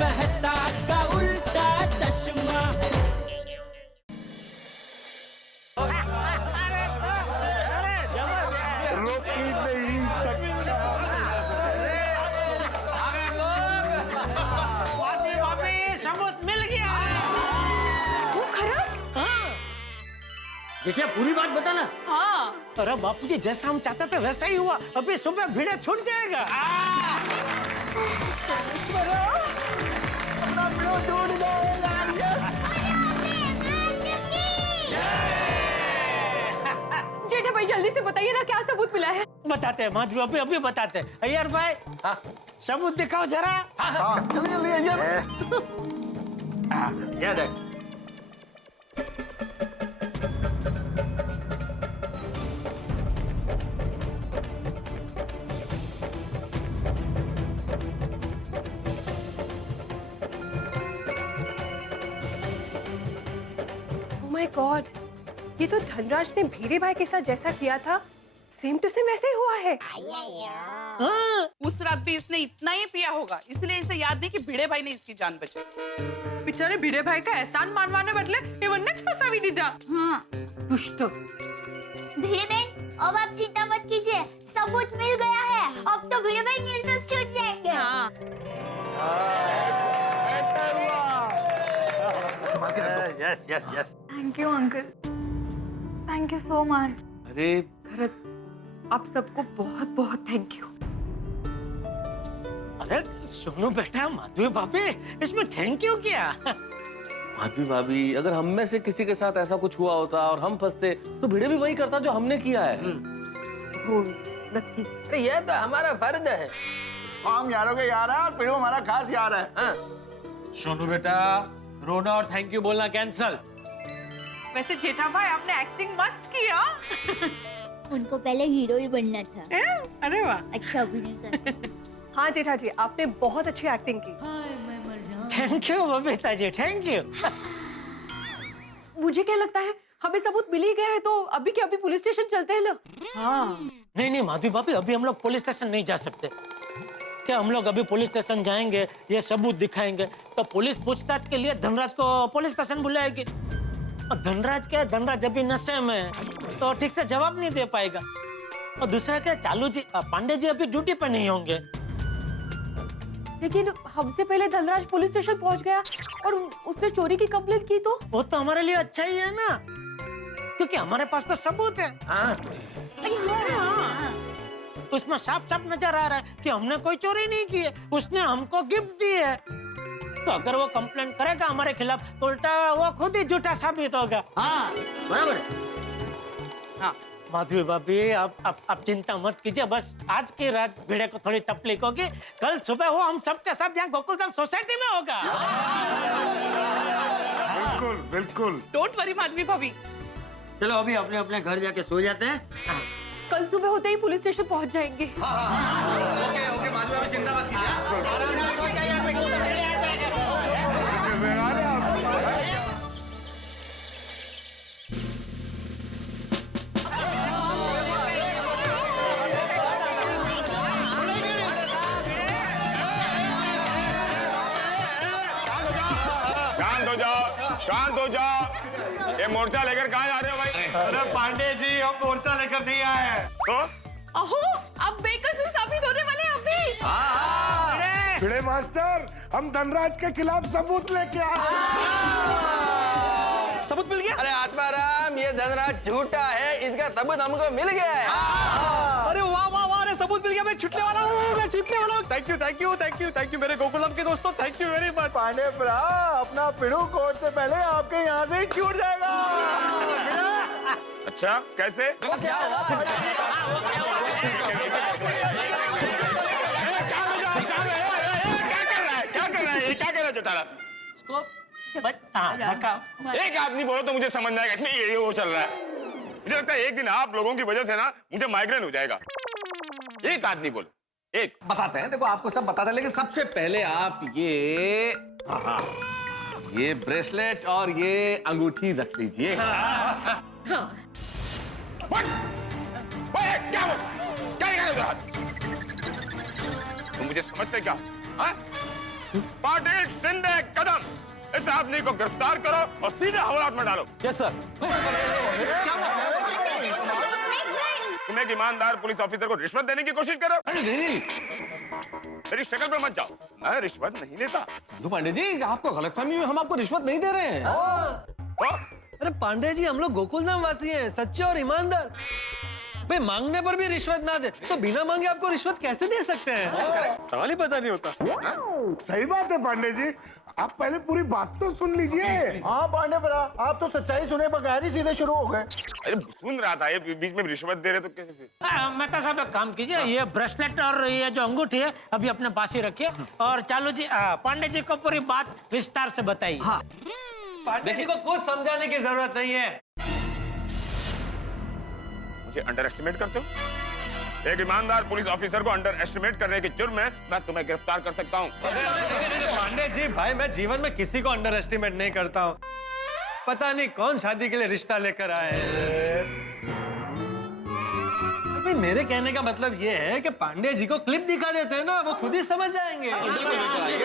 मेहता का उल्टा चश्मा। सबूत मिल गया। वो खरस? जेठिया पूरी बात बताना। हाँ। अरे बापूजी जैसा हम चाहते थे वैसा ही हुआ। अभी सुबह भिड़े छूट जाएगा। जेठा भाई जल्दी से बताइए ना क्या सबूत मिला है। बताते हैं माधवी, अभी बताते हैं। अय्यर भाई सबूत दिखाओ जरा। ये देख। ओह माय गॉड, ये तो धनराज ने भीरे भाई के साथ जैसा किया था सेम टू सेम ऐसे ही हुआ है। उस रात भी इसने इतना ही पिया होगा, इसलिए इसे याद नहीं कि भिड़े भाई ने इसकी जान बचाई। बेचारे भिड़े भाई का एहसान मानवाने बदले एवन्नेच फसावी दीदा। हाँ दुष्ट। भिड़े बहन, अब आप चिंता मत कीजिए, सबूत मिल गया है। अब तो भिड़े भाई निर्दोष छूट जाएंगे। हाँ। Yes yes yes. Thank you uncle, thank you so much. अरे खरच आप सबको बहुत बहुत थैंक यू। अरे सुनो बेटा, माधवी भाभी इसमें थैंक यू क्या? माधवी भाभी, अगर हम में से किसी के साथ ऐसा कुछ हुआ होता और हम फंसते तो भिड़े भी वही करता जो हमने किया है। अरे ये तो हमारा फर्ज है। हम यारों के यार हैं और पिड़ू हमारा खास यार है। हाँ। सोनू बेटा, रोना और थैंक यू बोलना कैंसल। वैसे जेठा भाई आपने एक्टिंग मस्त किया। उनको पहले हीरो ही बनना था। अरे वाह। अच्छा अभिनय कर। हाँ जेठा जी, आपने बहुत अच्छी एक्टिंग की। Thank you Babita ji, thank you. मुझे क्या लगता है हमें सबूत मिल ही गया है तो अभी के अभी पुलिस स्टेशन चलते हैं लोग। नहीं नहीं माधवी भाभी, अभी हम लोग पुलिस स्टेशन नहीं जा सकते। क्या हम लोग अभी पुलिस स्टेशन जाएंगे, ये सबूत दिखाएंगे तो पुलिस पूछताछ के लिए धनराज को पुलिस स्टेशन बुलाएगी। और धनराज अभी नशे में है तो ठीक से जवाब नहीं दे पाएगा। और दूसरा क्या, चालू जी पांडे जी अभी ड्यूटी पे नहीं होंगे। लेकिन हमसे पहले धनराज पुलिस स्टेशन पहुंच गया और उसने चोरी की कंप्लेंट की तो वो तो हमारे लिए अच्छा ही है ना, क्योंकि हमारे पास तो सबूत है। उसमें साफ साफ नजर आ रहा है कि हमने कोई चोरी नहीं की है, उसने हमको गिफ्ट दी है। तो अगर वो कंप्लेंट करेगा हमारे खिलाफ तो उल्टा वो खुद ही झूठा साबित होगा। हाँ बराबर है। हाँ माधवी भाभी, आप चिंता मत कीजिए। बस आज की रात भिड़े को थोड़ी तकलीफ होगी, कल सुबह वो हम सबके साथ यहाँ गोकुलधाम सोसाइटी में होगा। बिल्कुल बिल्कुल। डोंट वरी माधवी भाभी। चलो अभी अपने अपने घर जाके सो जाते हैं। कल सुबह होते ही पुलिस स्टेशन पहुंच जाएंगे। ओके ओके माधवी भाभी, चिंता मत शांत हो जाओ। ये मोर्चा लेकर कहाँ जा रहे हो भाई? अरे पांडे जी, हम मोर्चा लेकर नहीं आए हैं। तो अहो, अब बेकसूर साबित होने वाले हैं अभी। भिड़े मास्टर, हम धनराज के खिलाफ सबूत लेके आए। सबूत मिल गया? अरे आत्माराम, ये धनराज झूठा है, इसका सबूत हमको मिल गया है। अरे वाह वाह वाह, अरे सबूत मिल गया। मैं छुटने वाला हूँ, मैं छुटने वाला हूँ। Thank you thank you thank you thank you मेरे गोकुलम के दोस्तों, thank you very much. Pandey bro, अपना पिड़ू कोर्ट से पहले आपके यहाँ से ही छूट जाएगा। अच्छा कैसे? क्या हुआ? क्या कर रहा है चौटाला? एक आदमी बोलो तो मुझे समझ में आएगा इसमें ये वो चल रहा है। मुझे लगता है एक दिन आप लोगों की वजह से ना मुझे माइग्रेन हो जाएगा। एक आदमी बोलो, एक। बताते हैं, देखो आपको सब बताते हैं, लेकिन सबसे पहले आप ये ब्रेसलेट और ये अंगूठी रख लीजिए। तुम मुझे समझ से क्या? हाँ? पाटिल इस आदमी को गिरफ्तार करो और सीधे हवालात में डालो। Yes sir. तुम एक ईमानदार पुलिस ऑफिसर को रिश्वत देने की कोशिश करो। अरे नहीं मेरी शक्ल पे मत जाओ, मैं रिश्वत नहीं लेता। तो पांडे जी आपको गलतफहमी हुई, हम आपको रिश्वत नहीं दे रहे हैं। तो अरे पांडे जी हम लोग गोकुलधाम वासी हैं, सच्चे और ईमानदार। भाई मांगने पर भी रिश्वत ना दे तो बिना मांगे आपको रिश्वत कैसे दे सकते हैं? सवाल ही पता नहीं होता। सही बात है पांडे जी, आप पहले पूरी बात तो सुन लीजिए। हाँ पांडे भरा, आप तो सच्चाई सुने बगैर ही सीधे शुरू हो गए। अरे सुन रहा था, ये बीच में रिश्वत दे रहे तो कैसे फिर? मेहता साहब एक काम कीजिए, ये ब्रेसलेट और ये जो अंगूठी है अभी अपने पास ही रखिए और चालू जी पांडे जी को पूरी बात विस्तार से बताइए। हाँ। पांडे जी को कुछ समझाने की जरूरत नहीं है। मुझे अंडर एस्टिमेट करते हो? एक ईमानदार पुलिस ऑफिसर को अंडर एस्टिमेट करने के जुर्म में मैं तुम्हें गिरफ्तार कर सकता हूँ। पांडे जी भाई मैं जीवन में किसी को अंडर एस्टिमेट नहीं करता हूँ। पता नहीं कौन शादी के लिए रिश्ता लेकर आए हैं। अभी मेरे कहने का मतलब ये है कि पांडे जी को क्लिप दिखा देते हैं ना, वो खुद ही समझ जाएंगे। अरे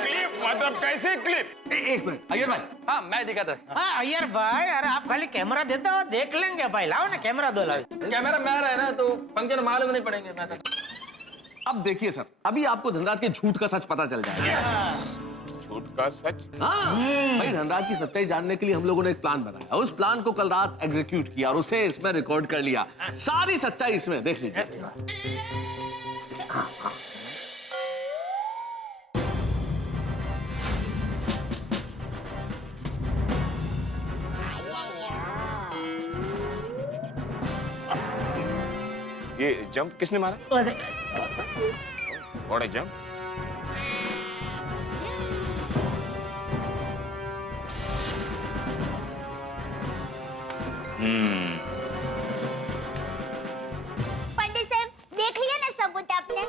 क्लिप मतलब कैसे क्लिप? एक मिनट अय्यर भाई। हाँ मैं दिखाता। हाँ अय्यर भाई, अरे आप खाली कैमरा देते हो, देख लेंगे भाई। लाओ ना कैमरा दो, लाओ। कैमरा मेरा है ना तो फंक्शन मालूम नहीं पड़ेंगे। मैं अब देखिए सर, अभी आपको धनराज के झूठ का सच पता चल जाएगा। झूठ का सच? हाँ भाई, धनराज की सच्चाई जानने के लिए हम लोगों ने एक प्लान बनाया। उस प्लान को कल रात एग्जीक्यूट किया और उसे इसमें रिकॉर्ड कर लिया। सारी सच्चाई इसमें देख लीजिए। ये जंप किसने मारा? What A jump? पंडित साहब देख लिया ना सबूत आपने?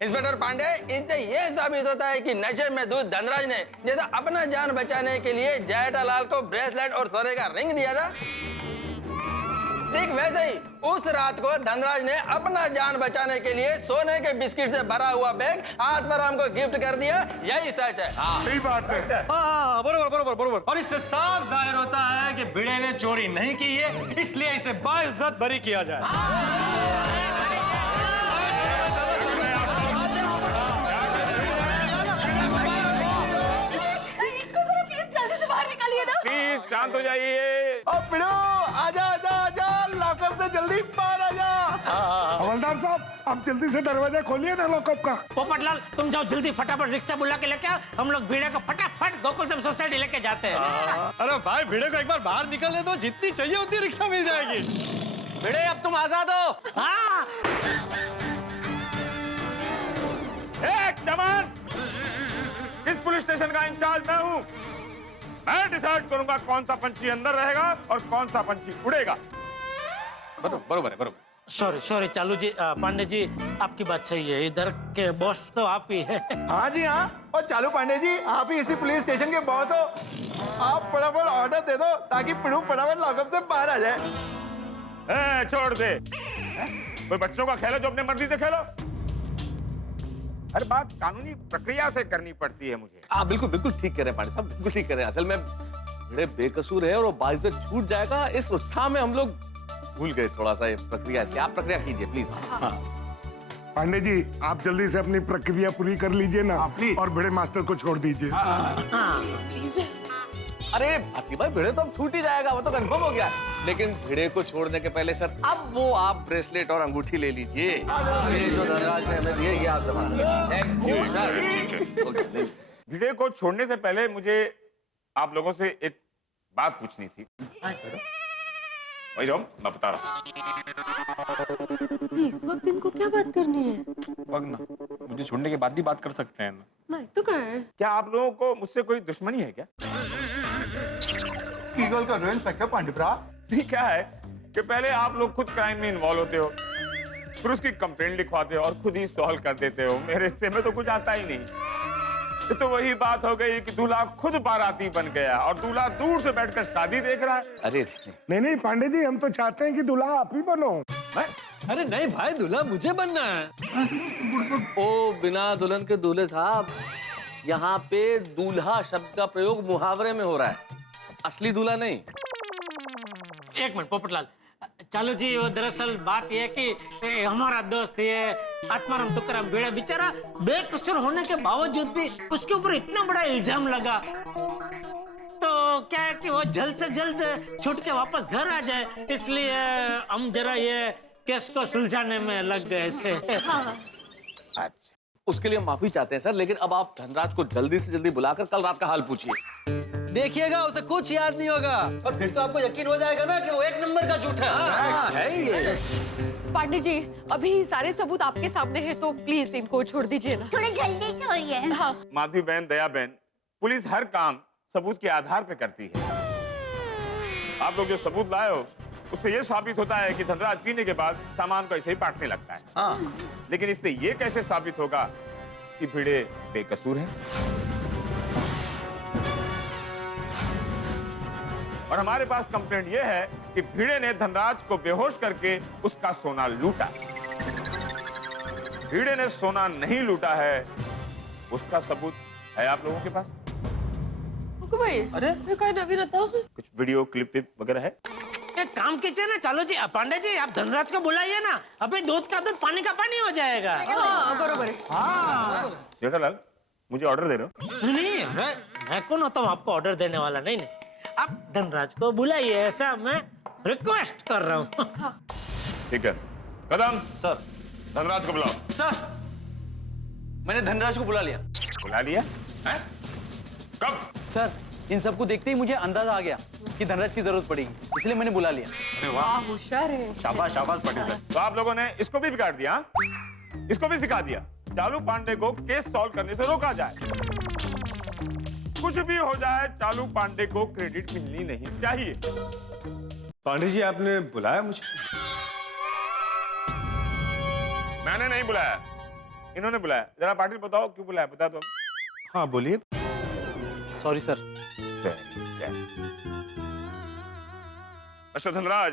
इंस्पेक्टर पांडे, इससे ये साबित होता है कि नशे में धुत धनराज ने जैसा अपना जान बचाने के लिए जेठालाल को ब्रेसलेट और सोने का रिंग दिया था, ठीक वैसे ही उस रात को धनराज ने अपना जान बचाने के लिए सोने के बिस्किट से भरा हुआ बैग हाथ पर हमको गिफ्ट कर दिया। यही सच है। सही बात है। हाँ बरोबर बरोबर बरोबर। और इससे साफ जाहिर होता है कि भिड़े ने चोरी नहीं की है, इसलिए इसे बाइज्जत बरी किया जाए। प्लीज शांत हो जाइए। अब पिड़ो आजा आजा आजा, लॉकअप से जल्दी बाहर आजा। हवलदार साहब आप जल्दी से दरवाजा खोलिए ना लॉकअप का। पोपटलाल तुम जाओ जल्दी, फटाफट रिक्शा बुला के लेके आओ, हम लोग भिड़े को फटाफट गोकुलधाम सोसाइटी लेके जाते हैं। अरे भाई भिड़े को एक बार बाहर निकलने दो, जितनी चाहिए उतनी रिक्शा मिल जाएगी। भिड़े अब तुम आजाद हो। हाँ एक जवान, इस पुलिस स्टेशन का इंचार्ज मैं हूँ। मैं डिसाइड करूंगा कौन सा पंछी अंदर रहेगा और कौन सा पंछी उड़ेगा। बरोबर है बरोबर। सॉरी चालू जी, पांडे जी आपकी बात सही है, इधर के बॉस तो आप ही है। हाँ जी हाँ, और चालू पांडे जी आप ही इसी पुलिस स्टेशन के बॉस हो। आप फटाफट ऑर्डर दे दो ताकि पिड़ू फटाफट लॉकअप से बाहर आ जाए। छोड़ दे, कोई बच्चों का खेलो जो अपने मर्जी से खेलो। हर बात कानूनी प्रक्रिया से करनी पड़ती है मुझे। आप बिल्कुल बिल्कुल ठीक कह रहे हैं पांडे साहब, बिल्कुल ठीक कह रहे हैं। असल में भिड़े बेकसूर है और वो बाइज्जत छूट जाएगा, इस उत्साह में हम लोग भूल गए थोड़ा सा ये प्रक्रिया। इसकी आप प्रक्रिया कीजिए प्लीज। पांडे जी आप जल्दी से अपनी प्रक्रिया पूरी कर लीजिए ना, और भिड़े मास्टर को छोड़ दीजिए। अरे भाती भाई, भिड़े तो अब छूट ही जाएगा, वो तो कंफर्म हो गया। लेकिन भिड़े को छोड़ने के पहले सर अब वो आप ब्रेसलेट और अंगूठी ले लीजिए। ये जो धनराज ने हमें दिए, ये आप जमा थैंक यू सर। भिड़े को छोड़ने से पहले मुझे आप लोगों से एक बात पूछनी थी। वही जो मैं बता रहा हूँ। इस वक्त इनको क्या बात करनी है? वगना, मुझे छोड़ने के बाद भी बात कर सकते हैं ना। नहीं तो क्या है? क्या आप लोगों को मुझसे कोई दुश्मनी है क्या? ईगल का रोयल फैक्टर पांडे ब्रा। क्या है कि पहले आप लोग खुद क्राइम में इन्वॉल्व होते हो, फिर उसकी कंप्लेंट लिखवाते हो और खुद ही सॉल्व कर देते हो। मेरे हिस्से में तो कुछ आता ही नहीं। तो वही बात हो गई कि दूल्हा खुद बाराती बन गया और दूल्हा दूर से बैठकर शादी देख रहा है। अरे नहीं पांडे जी, हम तो चाहते हैं कि दूल्हा आप ही बनो। अरे नहीं भाई, दूल्हा मुझे बनना है। ओ बिना दुल्हन के दूल्हे साहब, यहाँ पे दूल्हा शब्द का प्रयोग मुहावरे में हो रहा है, असली दूल्हा नहीं। एक मिनट पोपटलाल, चालू जी वो दरअसल बात यह है कि हमारा दोस्त ये आत्माराम तुकाराम भिड़े बेचारा बेकसूर होने के बावजूद भी उसके ऊपर इतना बड़ा इल्जाम लगा, तो क्या है कि वो जल्द से जल्द छूट के वापस घर आ जाए, इसलिए हम जरा ये केस को सुलझाने में लग गए थे। अच्छा, उसके लिए माफी चाहते हैं सर, लेकिन अब आप धनराज को जल्दी से जल्दी बुलाकर कल रात का हाल पूछिए। देखिएगा उसे कुछ याद नहीं होगा और फिर तो आपको यकीन हो जाएगा ना कि वो एक नंबर का झूठा है ये। पांडे जी, अभी सारे सबूत आपके सामने हैं, तो प्लीज इनको छोड़ दीजिए ना। थोड़ा जल्दी छोड़िए। हाँ। माधवी बहन, दया बहन, पुलिस हर काम सबूत के आधार पे करती है। आप लोग जो सबूत लाए हो उससे ये साबित होता है कि धनराज पीने के बाद सामान को ऐसे ही बांटने लगता है। हाँ। लेकिन इससे ये कैसे साबित होगा कि भिड़े बेकसूर है? और हमारे पास कंप्लेंट ये है कि भिड़े ने धनराज को बेहोश करके उसका सोना लूटा। भिड़े ने सोना नहीं लूटा है, उसका सबूत है आप लोगों के पास? भाई, अरे क्या नवीन था? कुछ वीडियो क्लिप वगैरह है? एक काम कीजिए ना चालू जी, पांडे जी आप धनराज को बुलाइए ना, अबे दूध का दूध पानी का पानी हो जाएगा। हाँ, बरोबर है। हाँ। जेठालाल, मुझे ऑर्डर दे रहे हो? नहीं, अरे मैं कौन होता हूँ आपको ऑर्डर देने वाला? नहीं, आप धनराज को बुलाइए, ऐसा मैं रिक्वेस्ट कर रहा हूँ। ठीक है, कदम सर। धनराज को बुलाओ। सर, मैंने धनराज को बुला लिया। बुला लिया? हैं? कब? सर, इन सबको देखते ही मुझे अंदाजा आ गया कि धनराज की जरूरत पड़ेगी, इसलिए मैंने बुला लिया। अरे वाह, होशियार है। शाबाश शाबाश पांडे सर। तो आप लोगों ने इसको भी बिगाड़ दिया, इसको भी सिखा दिया। चालू पांडे को केस सॉल्व करने से रोका जाए। कुछ भी हो जाए, चालू पांडे को क्रेडिट मिलनी नहीं चाहिए। पांडे जी, आपने बुलाया मुझे? मैंने नहीं बुलाया, इन्होंने बुलाया। जरा पाटिल बताओ क्यों बुलाया, बता दो। हाँ बोलिए। Sorry sir. मिस्टर धनराज,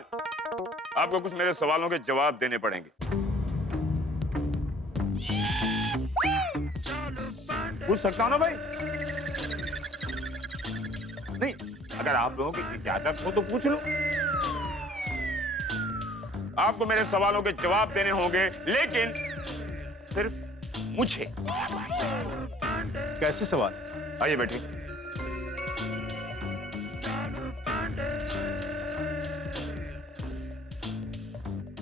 आपको कुछ मेरे सवालों के जवाब देने पड़ेंगे। पूछ सकता हूं ना भाई? नहीं, अगर आप लोगों की इजाजत हो तो पूछ लो। आपको मेरे सवालों के जवाब देने होंगे, लेकिन सिर्फ मुझे। कैसे सवाल? आइए बैठिए।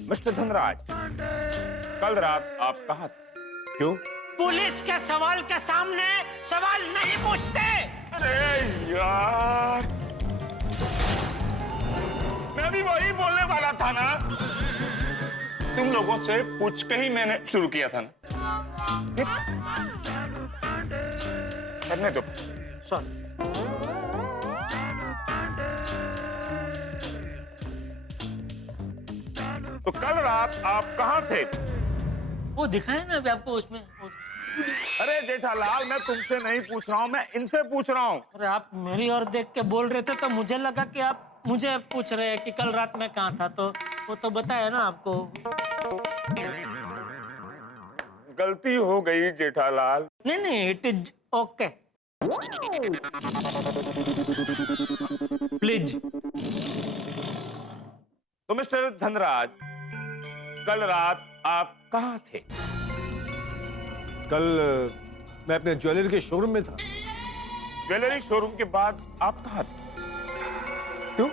मिस्टर धनराज, कल रात आप कहाँ थे? क्यों? पुलिस के सवाल के सामने सवाल नहीं पूछते। अरे यार, मैं भी वही बोलने वाला था ना। तुम लोगों से पूछ के ही मैंने शुरू किया था ना। करने दो। सॉरी। तो कल रात आप कहाँ थे? वो दिखाए ना अभी आपको उसमें। अरे जेठालाल, मैं तुमसे नहीं पूछ रहा हूँ, मैं इनसे पूछ रहा हूँ। अरे आप मेरी ओर देख के बोल रहे थे तो मुझे लगा कि आप मुझे पूछ रहे हैं कि कल रात में कहाँ था, तो वो तो बताया ना आपको। गलती हो गई जेठालाल। नहीं नहीं, इट इज ओके। प्लीज। तो मिस्टर धनराज, कल रात आप कहाँ थे? कल मैं अपने ज्वेलरी के शोरूम में था। ज्वेलरी शोरूम के बाद आप कहाँ थे? क्यों?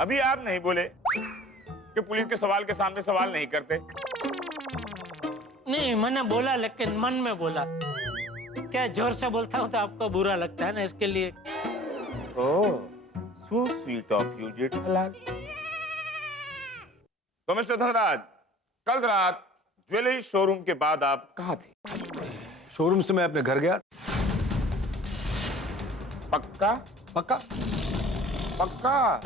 अभी आप नहीं बोले कि पुलिस के सवाल के सामने सवाल नहीं करते। नहीं, मैंने बोला लेकिन मन में बोला। क्या जोर से बोलता हूँ तो आपको बुरा लगता है ना, इसके लिए। ओह, so sweet of you, Jethalal. तो मिस्टर धनराज, कल रात ज्वेलरी शोरूम के बाद आप कहाँ थे? शोरूम से मैं अपने घर गया। पक्का? पक्का? पक्का?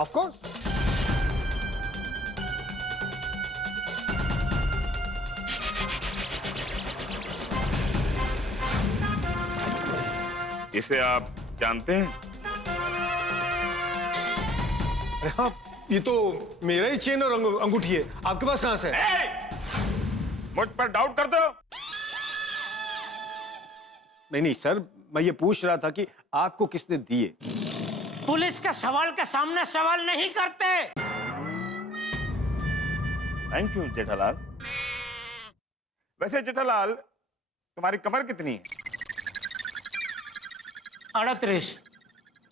Of course. इसे आप जानते हैं? अरे हाँ, ये तो मेरा ही चेन और अंगूठी है। आपके पास कहां से है? मुझ पर डाउट करते हो? नहीं सर, मैं ये पूछ रहा था कि आपको किसने दिए? पुलिस के सवाल के सामने सवाल नहीं करते। Thank you Jethalal. वैसे जेठालाल, तुम्हारी कमर कितनी है? 38।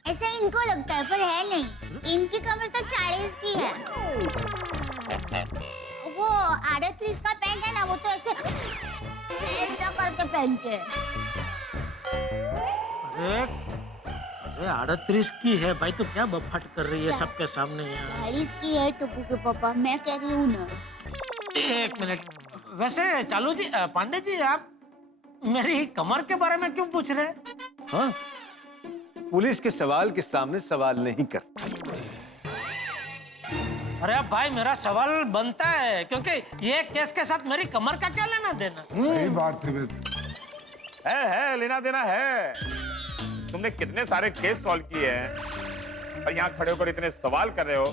ऐसा इनको लगता है पर है नहीं, इनकी कमर तो 40 की है। वो 38 का पैंट है ना, वो तो ऐसे करके पहनते हैं। अरे 38 की है भाई, तो क्या बफाट कर रही है सबके सामने यार। 40 की है टप्पू के पापा, मैं कह रही हूँ ना। एक मिनट, वैसे चालू जी, पांडे जी, आप मेरी कमर के बारे में क्यों पूछ रहे हैं? हाँ, पुलिस के सवाल के सामने सवाल नहीं करते। अरे अब भाई मेरा सवाल बनता है, क्योंकि ये केस के साथ मेरी कमर का क्या लेना देना? सही बात है लेना देना है। तुमने कितने सारे केस सॉल्व किए हैं और यहाँ खड़े होकर इतने सवाल कर रहे हो,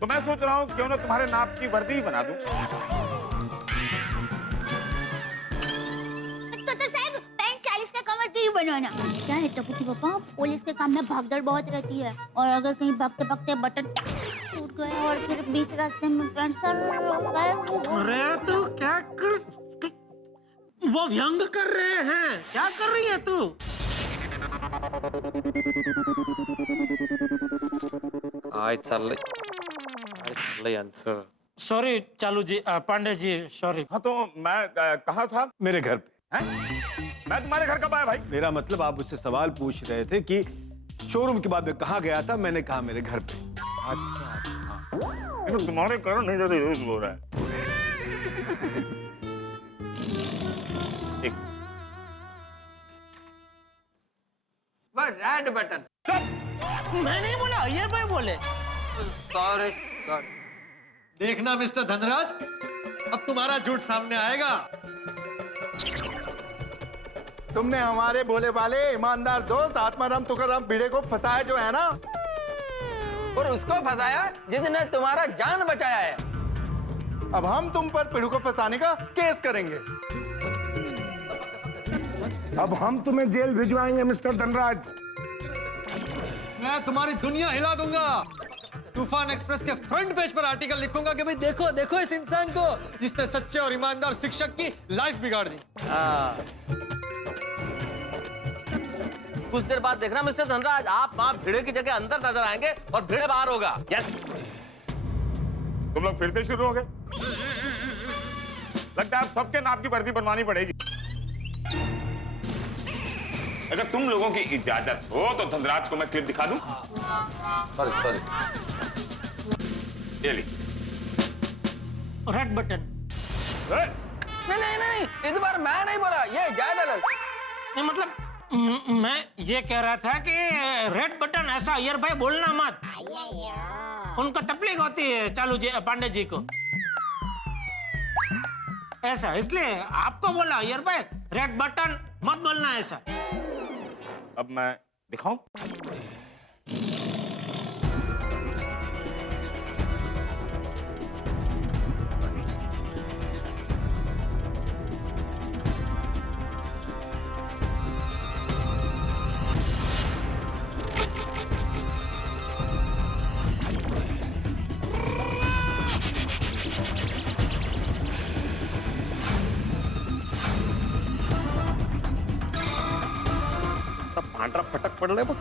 तो मैं सोच रहा हूँ क्यों ना तुम्हारे नाप की वर्दी ही बना दूं। तो साहब पैंट 40 का कमर की ही बनवाना। क्या है टप्पू की पापा, पुलिस के काम में भागदौड़ बहुत रहती है, और अगर कहीं भागते भागते बटन टूट गया और फिर बीच रास्ते में पैंट सर गए। अरे तू क्या कर, वो व्यंग कर रहे हैं, क्या कर रही है तू? आंसर। सॉरी चालू जी, पांडे जी सॉरी। हाँ तो मैं कहाँ था? मेरे घर पे। हैं? मैं तुम्हारे घर कब आया भाई? मेरा मतलब आप मुझसे सवाल पूछ रहे थे कि शोरूम के बाद में कहाँ गया था, मैंने कहा मेरे घर पे। तो तुम्हारे कारण नहीं ज्यादा यूज हो रहा है। एक वो रेड बटन। मैं नहीं बोला, ये भाई बोले। Sorry sorry. देखना मिस्टर धनराज, अब तुम्हारा झूठ सामने आएगा। तुमने हमारे भोले भाले ईमानदार दोस्त आत्माराम तुकाराम भिड़े को फंसाया जो है ना, और उसको फंसाया जिसने तुम्हारा जान बचाया है। अब हम तुम पर पिड़ू को फंसाने का केस करेंगे। अब हम तुम्हें जेल भिजवाएंगे मिस्टर धनराज। मैं तुम्हारी दुनिया हिला दूंगा। तूफान एक्सप्रेस के फ्रंट पेज पर आर्टिकल लिखूंगा कि भाई देखो देखो इस इंसान को जिसने सच्चे और ईमानदार शिक्षक की लाइफ बिगाड़ दी। कुछ देर बाद देखना मिस्टर धनराज, आप वहां भिड़े की जगह अंदर नजर आएंगे और भिड़े बाहर होगा। यस। तुम लोग फिर से शुरू हो गए। लगता है आप सबके नाप की वर्दी बनवानी पड़ेगी। अगर तुम लोगों की इजाजत हो तो धनराज को मैं क्लिप दिखा दूं? सॉरी। ये लीजिए। Red button. नहीं, इस बार मैं नहीं बोला, ये जयदलाल। मतलब मैं ये कह रहा था कि रेड बटन ऐसा अय्यर भाई बोलना मत, उनको तकलीफ होती है चालू जी, पांडे जी को ऐसा, इसलिए आपको बोला अय्यर भाई रेड बटन मत बोलना ऐसा। अब मैं दिखाऊं? पांढरा फटक पडलाय बघ।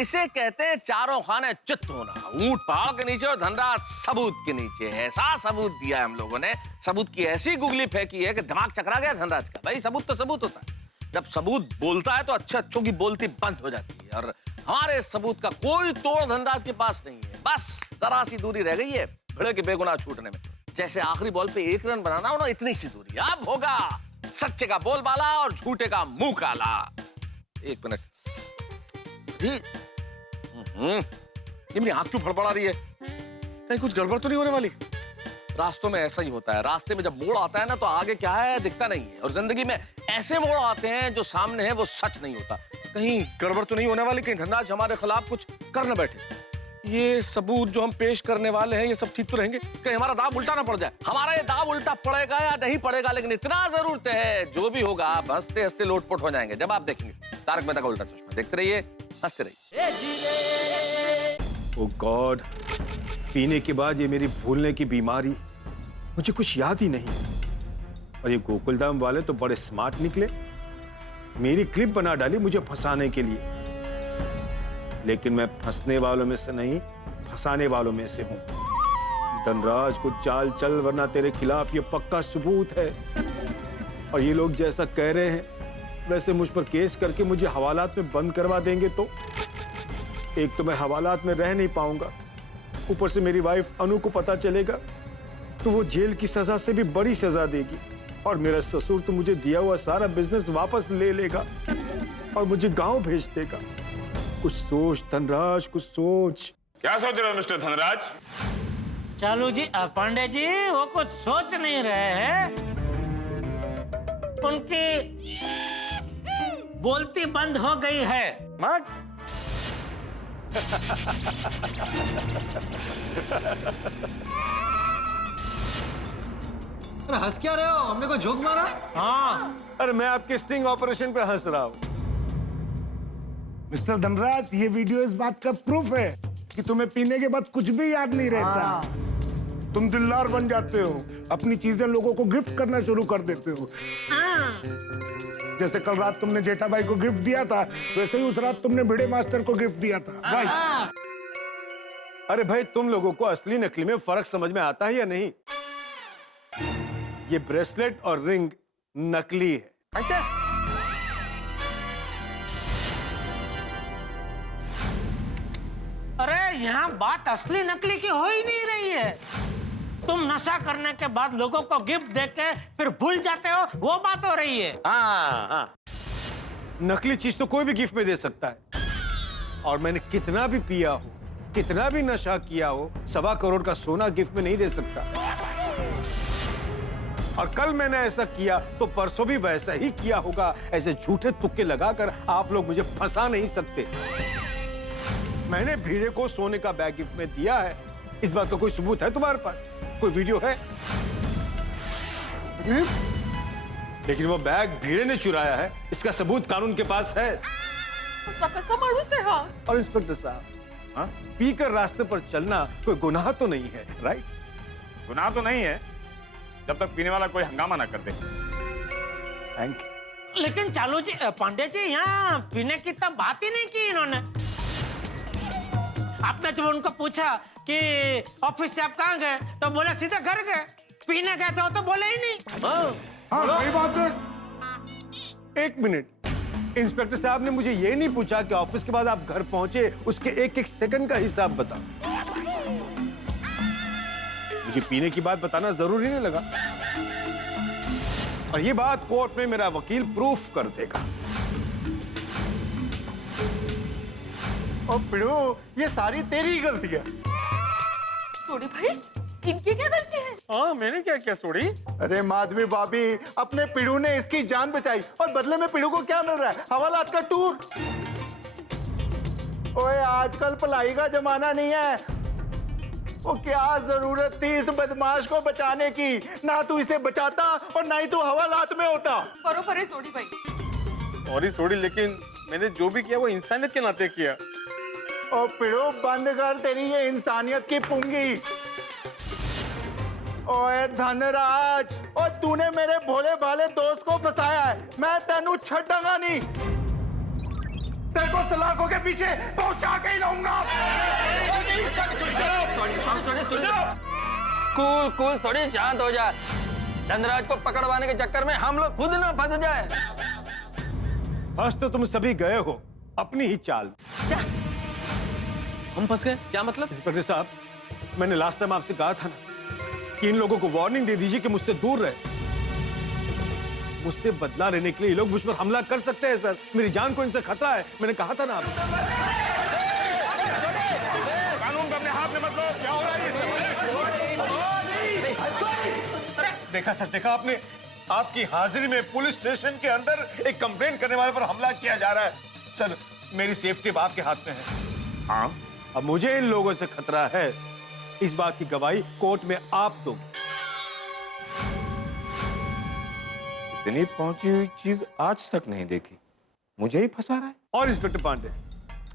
इसे कहते हैं चारों खाने चित्त होना। ऊंट पहाड़ के नीचे और धनराज सबूत के नीचे। ऐसा सबूत दिया है हम लोगों ने, सबूत की ऐसी गुगली फेंकी है कि दिमाग चकरा गया धनराज का। भाई सबूत तो सबूत होता है, जब सबूत बोलता है तो अच्छे अच्छों की बोलती बंद हो जाती है, और हमारे सबूत का कोई तोड़ धनराज के पास नहीं है। बस जरा सी दूरी रह गई है भिड़े के बेगुनाह छूटने में। जैसे आखिरी बॉल पे 1 रन बनाना हो ना, इतनी सी दूरी। अब होगा सच्चे का बोलबाला और झूठे का मुंह काला। 1 मिनट। ये मेरी आंख क्यों फड़फड़ा रही है? कहीं कुछ गड़बड़ तो नहीं होने वाली? रास्तों में ऐसा ही होता है, रास्ते में जब मोड़ आता है ना तो आगे क्या है दिखता नहीं है, और जिंदगी में ऐसे मोड़ आते हैं जो सामने है वो सच नहीं होता। कहीं गड़बड़ तो नहीं होने वाली, कहीं धनराज हमारे खिलाफ कुछ कर न बैठे। ये सबूत जो हम पेश करने वाले हैं ये सब ठीक तो रहेंगे? कहीं हमारा दाव उल्टा ना पड़ जाए। हमारा ये दाव उल्टा पड़ेगा या नहीं पड़ेगा, लेकिन इतना जरूर तय है जो भी होगा आप हंसते हंसते लोटपोट हो जाएंगे जब आप देखेंगे तारक मेहता का उल्टा चश्मा। देखते रहिए, हंसते रहिए। ओह गॉड, पीने के बाद ये मेरी भूलने की बीमारी, मुझे कुछ याद ही नहीं। और ये गोकुलधाम वाले तो बड़े स्मार्ट निकले, मेरी क्लिप बना डाली मुझे फंसाने के लिए। लेकिन मैं फंसने वालों में से नहीं, फंसाने वालों में से हूं। धनराज को चाल चल, वरना तेरे खिलाफ ये पक्का सबूत है। और ये लोग जैसा कह रहे हैं वैसे मुझ पर केस करके मुझे हवालात में बंद करवा देंगे तो एक तो मैं हवालात में रह नहीं पाऊंगा, ऊपर से मेरी वाइफ अनु को पता चलेगा तो वो जेल की सजा से भी बड़ी सजा देगी। और मेरा ससुर तो मुझे दिया हुआ सारा बिजनेस वापस ले लेगा और मुझे गांव भेज देगा। कुछ सोच धनराज, कुछ सोच। क्या सोच रहे हो मिस्टर धनराज? चालू जी, पांडे जी वो कुछ सोच नहीं रहे हैं, उनकी बोलती बंद हो गई है। अरे हंस क्या रहे हो? हमने कोई जोक मारा? हाँ, अरे मैं आपके स्टिंग ऑपरेशन पे हंस रहा हूं। मिस्टर धनराज, ये वीडियो इस बात का प्रूफ है कि तुम्हें पीने के बाद कुछ भी याद नहीं रहता। तुम दिलदार बन जाते हो, अपनी चीजें लोगों को गिफ्ट करना शुरू कर देते हो। जैसे कल रात तुमने जेठा भाई को गिफ्ट दिया था, वैसे ही उस रात तुमने भिड़े मास्टर को गिफ्ट दिया था। राइट? अरे भाई, तुम लोगों को असली नकली में फर्क समझ में आता है या नहीं? ये ब्रेसलेट और रिंग नकली है। अरे यहाँ बात असली नकली की हो ही नहीं रही है। तुम नशा करने के बाद लोगों को गिफ्ट देके फिर भूल जाते हो, वो बात हो रही है। हाँ, नकली चीज तो कोई भी गिफ्ट में दे सकता है। और मैंने कितना भी पिया हो, कितना भी नशा किया हो, 1.25 करोड़ का सोना गिफ्ट में नहीं दे सकता। और कल मैंने ऐसा किया तो परसों भी वैसा ही किया होगा। ऐसे झूठे तुक्के लगाकर आप लोग मुझे फंसा नहीं सकते। मैंने भीड़े को सोने का बैग गिफ्ट में दिया है। इस बात का कोई सबूत है तुम्हारे पास? कोई वीडियो है? लेकिन वो बैग भीड़े ने चुराया है, इसका सबूत कानून के पास है। और इंस्पेक्टर साहब, पीकर रास्ते पर चलना कोई गुनाह तो नहीं है, राइट? गुनाह तो नहीं है जब तक पीने वाला कोई हंगामा ना कर दे। Thank you. लेकिन चालू जी, पांडे जी, यहाँ पीने की तो बात ही नहीं की इन्होंने। आपने जब उनको पूछा कि ऑफिस से आप कहाँ गए तो बोले सीधे घर गए। पीने गए तो बोले ही नहीं। हाँ, सही बात है। एक मिनट, इंस्पेक्टर साहब ने मुझे ये नहीं पूछा कि ऑफिस के बाद आप घर पहुंचे उसके एक एक सेकंड का हिसाब बताओ। मुझे पीने की बात बताना जरूरी नहीं लगा। और ये बात कोर्ट में मेरा वकील प्रूफ कर देगा। और पिड़ू, ये सारी तेरी ही गलती है। सोडी भाई, इनकी क्या गलती है? हाँ, मैंने क्या किया सोडी? अरे माधवी भाभी, अपने पिड़ू ने इसकी जान बचाई और बदले में पिड़ू को क्या मिल रहा है? हवालात का टूर। ओए, आजकल पढ़ाई का जमाना नहीं है। वो क्या जरूरत थी इस बदमाश को बचाने की? ना तू इसे बचाता और ना ही तू हवालात में होता। बरोबर है सोडी भाई। सॉरी सोडी, लेकिन मैंने जो भी किया वो इंसानियत के नाते किया। ओ पिड़ो, बंद कर तेरी ये इंसानियत की पुंगी। ओए धनराज, और तूने मेरे भोले भाले दोस्त को फंसाया है। मैं तेनू छड्डांगा नहीं। तेरे को सलाखों के पीछे पहुंचा के ही लाऊंगा। कूल कूल, सोडी शांत हो जा। धनराज को पकड़वाने के चक्कर में हम लोग खुद ना फंस जाए। फंस तो तुम सभी गए हो अपनी ही चाल। क्या हम फंस गए? क्या मतलब? इंस्पेक्टर साहब, मैंने लास्ट टाइम आपसे कहा था ना कि इन लोगों को वार्निंग दे दीजिए कि मुझसे दूर रहे। मुझसे बदला लेने के लिए ये लोग मुझ पर हमला कर सकते हैं सर। मेरी जान को इनसे खतरा है। मैंने कहा था ना आपसे। कानून को अपने हाथ में मत लो। क्या हो रहा है ये सब? देखा सर, देखा आपने? आपकी हाजिरी में पुलिस स्टेशन के अंदर एक कंप्लेन करने वाले पर हमला किया जा रहा है। सर, मेरी सेफ्टी आपके हाथ में है। हाँ, अब मुझे इन लोगों से खतरा है, इस बात की गवाही कोर्ट में आप दोगे। इतनी पहुंची हुई चीज आज तक नहीं देखी, मुझे ही फंसा रहा है। और इंस्पेक्टर पांडे,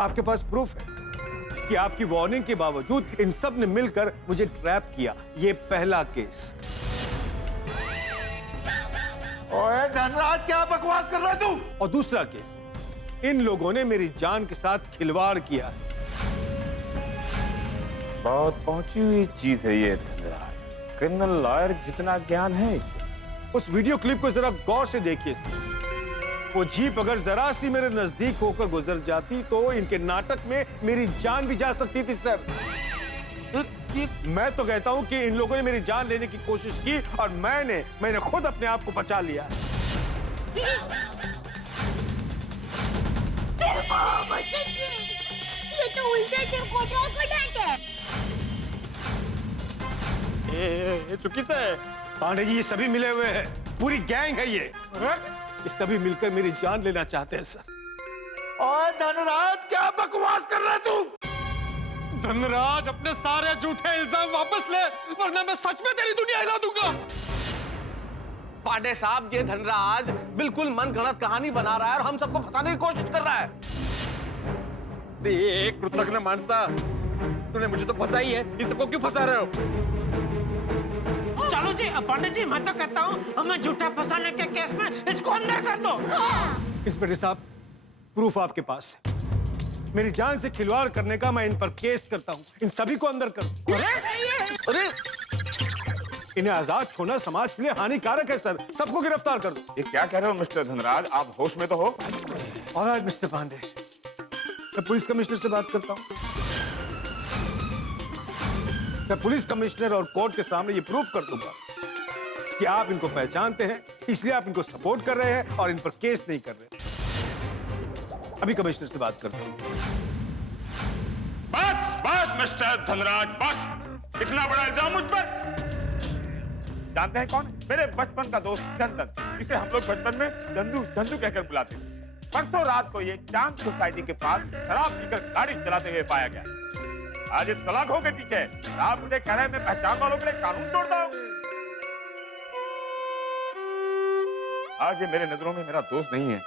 आपके पास प्रूफ है कि आपकी वार्निंग के बावजूद इन सब ने मिलकर मुझे ट्रैप किया। ये पहला केस। ओए धनराज, क्या बकवास कर रहा है तू? और दूसरा केस, इन लोगों ने मेरी जान के साथ खिलवाड़ किया है। बहुत पहुंची हुई चीज है ये धनराज। क्रिमिनल लॉयर जितना ज्ञान है इसे। उस वीडियो क्लिप को जरा गौर से देखिए। वो जीप अगर जरा सी मेरे नजदीक होकर गुजर जाती तो इनके नाटक में मेरी जान भी जा सकती थी सर। मैं तो कहता हूं कि इन लोगों ने मेरी जान लेने की कोशिश की और मैंने खुद अपने आप को बचा लिया। ये तो उल्टा चरकोटा पटाते। चुकी से पांडे जी, ये सभी मिले हुए हैं, पूरी गैंग है ये सभी मिलकर मेरी जान लेना चाहते हैं सर। ओए धनराज, क्या बकवास कर रहा है तू? धनराज, अपने सारे झूठे इल्जाम वापस ले, वरना मैं सच में तेरी दुनिया हिला दूंगा। पांडे साहब, ये धनराज बिल्कुल मनगढ़ंत कहानी बना रहा है और हम सबको फंसाने की कोशिश कर रहा है। एक कृतज्ञ मानसा, तूने मुझे तो फंसा ही है, इन सबको क्यों फंसा रहे हो? चलो जी पांडे जी, मैं तो कहता हूँ हमें झूठा फंसाने के केस में इसको अंदर कर दो। इंस्पेक्टर साहब, प्रूफ आपके पास है। मेरी जान से खिलवाड़ करने का मैं इन पर केस करता हूँ। इन सभी को अंदर कर दो। अरे इन्हें आजाद छोड़ना समाज के लिए हानिकारक है सर। सबको गिरफ्तार कर दो। ये क्या कह रहे हो मिस्टर धनराज? आप होश में तो हो? ऑलराइट मिस्टर पांडे, मैं पुलिस कमिश्नर से बात करता हूँ। मैं पुलिस कमिश्नर और कोर्ट के सामने ये प्रूफ कर दूंगा कि आप इनको पहचानते हैं, इसलिए आप इनको सपोर्ट कर रहे हैं और इन पर केस नहीं कर रहे। अभी कमिश्नर से बात करता हूँ। बस मिस्टर धनराज, बस। इतना बड़ा इल्जाम मुझ पर। जानते हैं कौन? मेरे बचपन का दोस्त चंदन, जिसे हम लोग बचपन में चंदू चंदू कहकर बुलाते थे। परसों रात को ये चांद सोसाइटी के पास शराब पीकर गाड़ी चलाते हुए पाया गया। आज इस सलाखों के पीछे आप मुझे कह रहे हैं मैं पहचान वालों के लिए कानून तोड़ता हूं। आज ये मेरे नजरों में मेरा दोस्त नहीं है,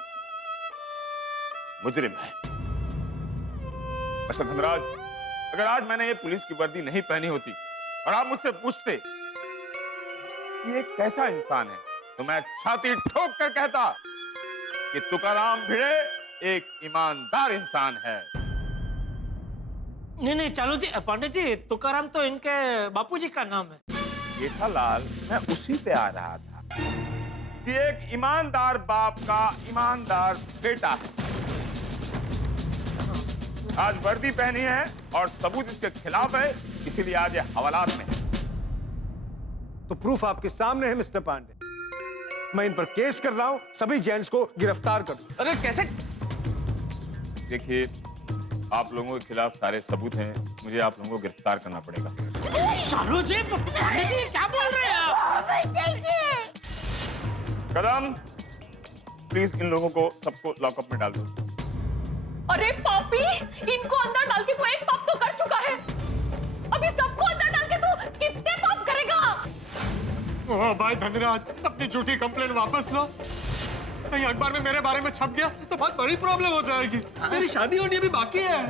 मुजरिम है। मिस्टर धनराज, अगर आज मैंने ये पुलिस की वर्दी नहीं पहनी होती और आप मुझसे पूछते कि ये कैसा इंसान है, तो मैं छाती ठोक कर कहता कि तुकाराम भिड़े एक ईमानदार इंसान है। नहीं चालू जी, पांडे जी, तुकाराम तो इनके बापूजी का नाम है। जेठालाल, मैं उसी पे आ रहा था कि एक ईमानदार बाप का ईमानदार बेटा है। आज वर्दी पहनी है और सबूत इसके खिलाफ है, इसीलिए आज ये हवालात में है। तो प्रूफ आपके सामने है मिस्टर पांडे। मैं इन पर केस कर रहा हूं, सभी जेंट्स को गिरफ्तार कर दो। अरे कैसे? देखिए, आप लोगों के खिलाफ सारे सबूत हैं, मुझे आप लोगों को गिरफ्तार करना पड़ेगा। शालू जी, पांडे जी, क्या बोल रहे हैं आप? कदम, प्लीज इन लोगों को सबको लॉकअप में डाल दो। अरे पापी, इनको अंदर डाल के तू एक पाप तो कर चुका है, अभी सबको अंदर डाल के तू कितने पाप करेगा? ओ भाई धनराज, अपनी झूठी कंप्लेंट वापस लो। कहीं अखबार में मेरे बारे में छप गया तो बहुत बड़ी प्रॉब्लम हो जाएगी। मेरी शादी होनी अभी बाकी है।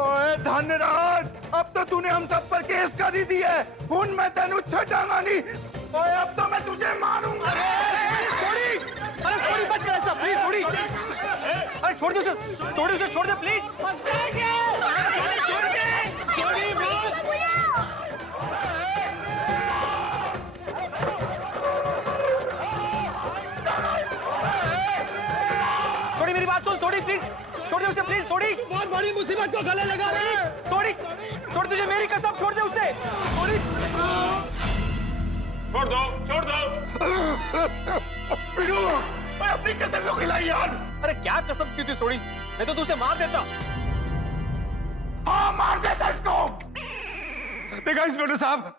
ओए धनराज, अब तो तूने हम सब पर केस कर ही दी है। खून में तेनू छटाना नहीं। ओए अब तो मैं तुझे मारूंगा। अरे थोड़ी मत कर ऐसा, प्लीज थोड़ी। अरे छोड़ दे उसे, छोड़ दे प्लीज। थोड़ी मेरी बात सुन, थोड़ी प्लीज, छोड़ दे उसे प्लीज, थोड़ी। बहुत बड़ी मुसीबत को गले लगा रहे हैं। थोड़ी छोड़, तुझे मेरी कसम, छोड़ दे उसे, थोड़ी। छोड़ दो। अपनी कसम को खिलाई यार। अरे क्या कसम की थी थोड़ी, मैं तो तुझे मार देता। हाँ मार देता इसको। देखा इंस्पेक्टर साहब,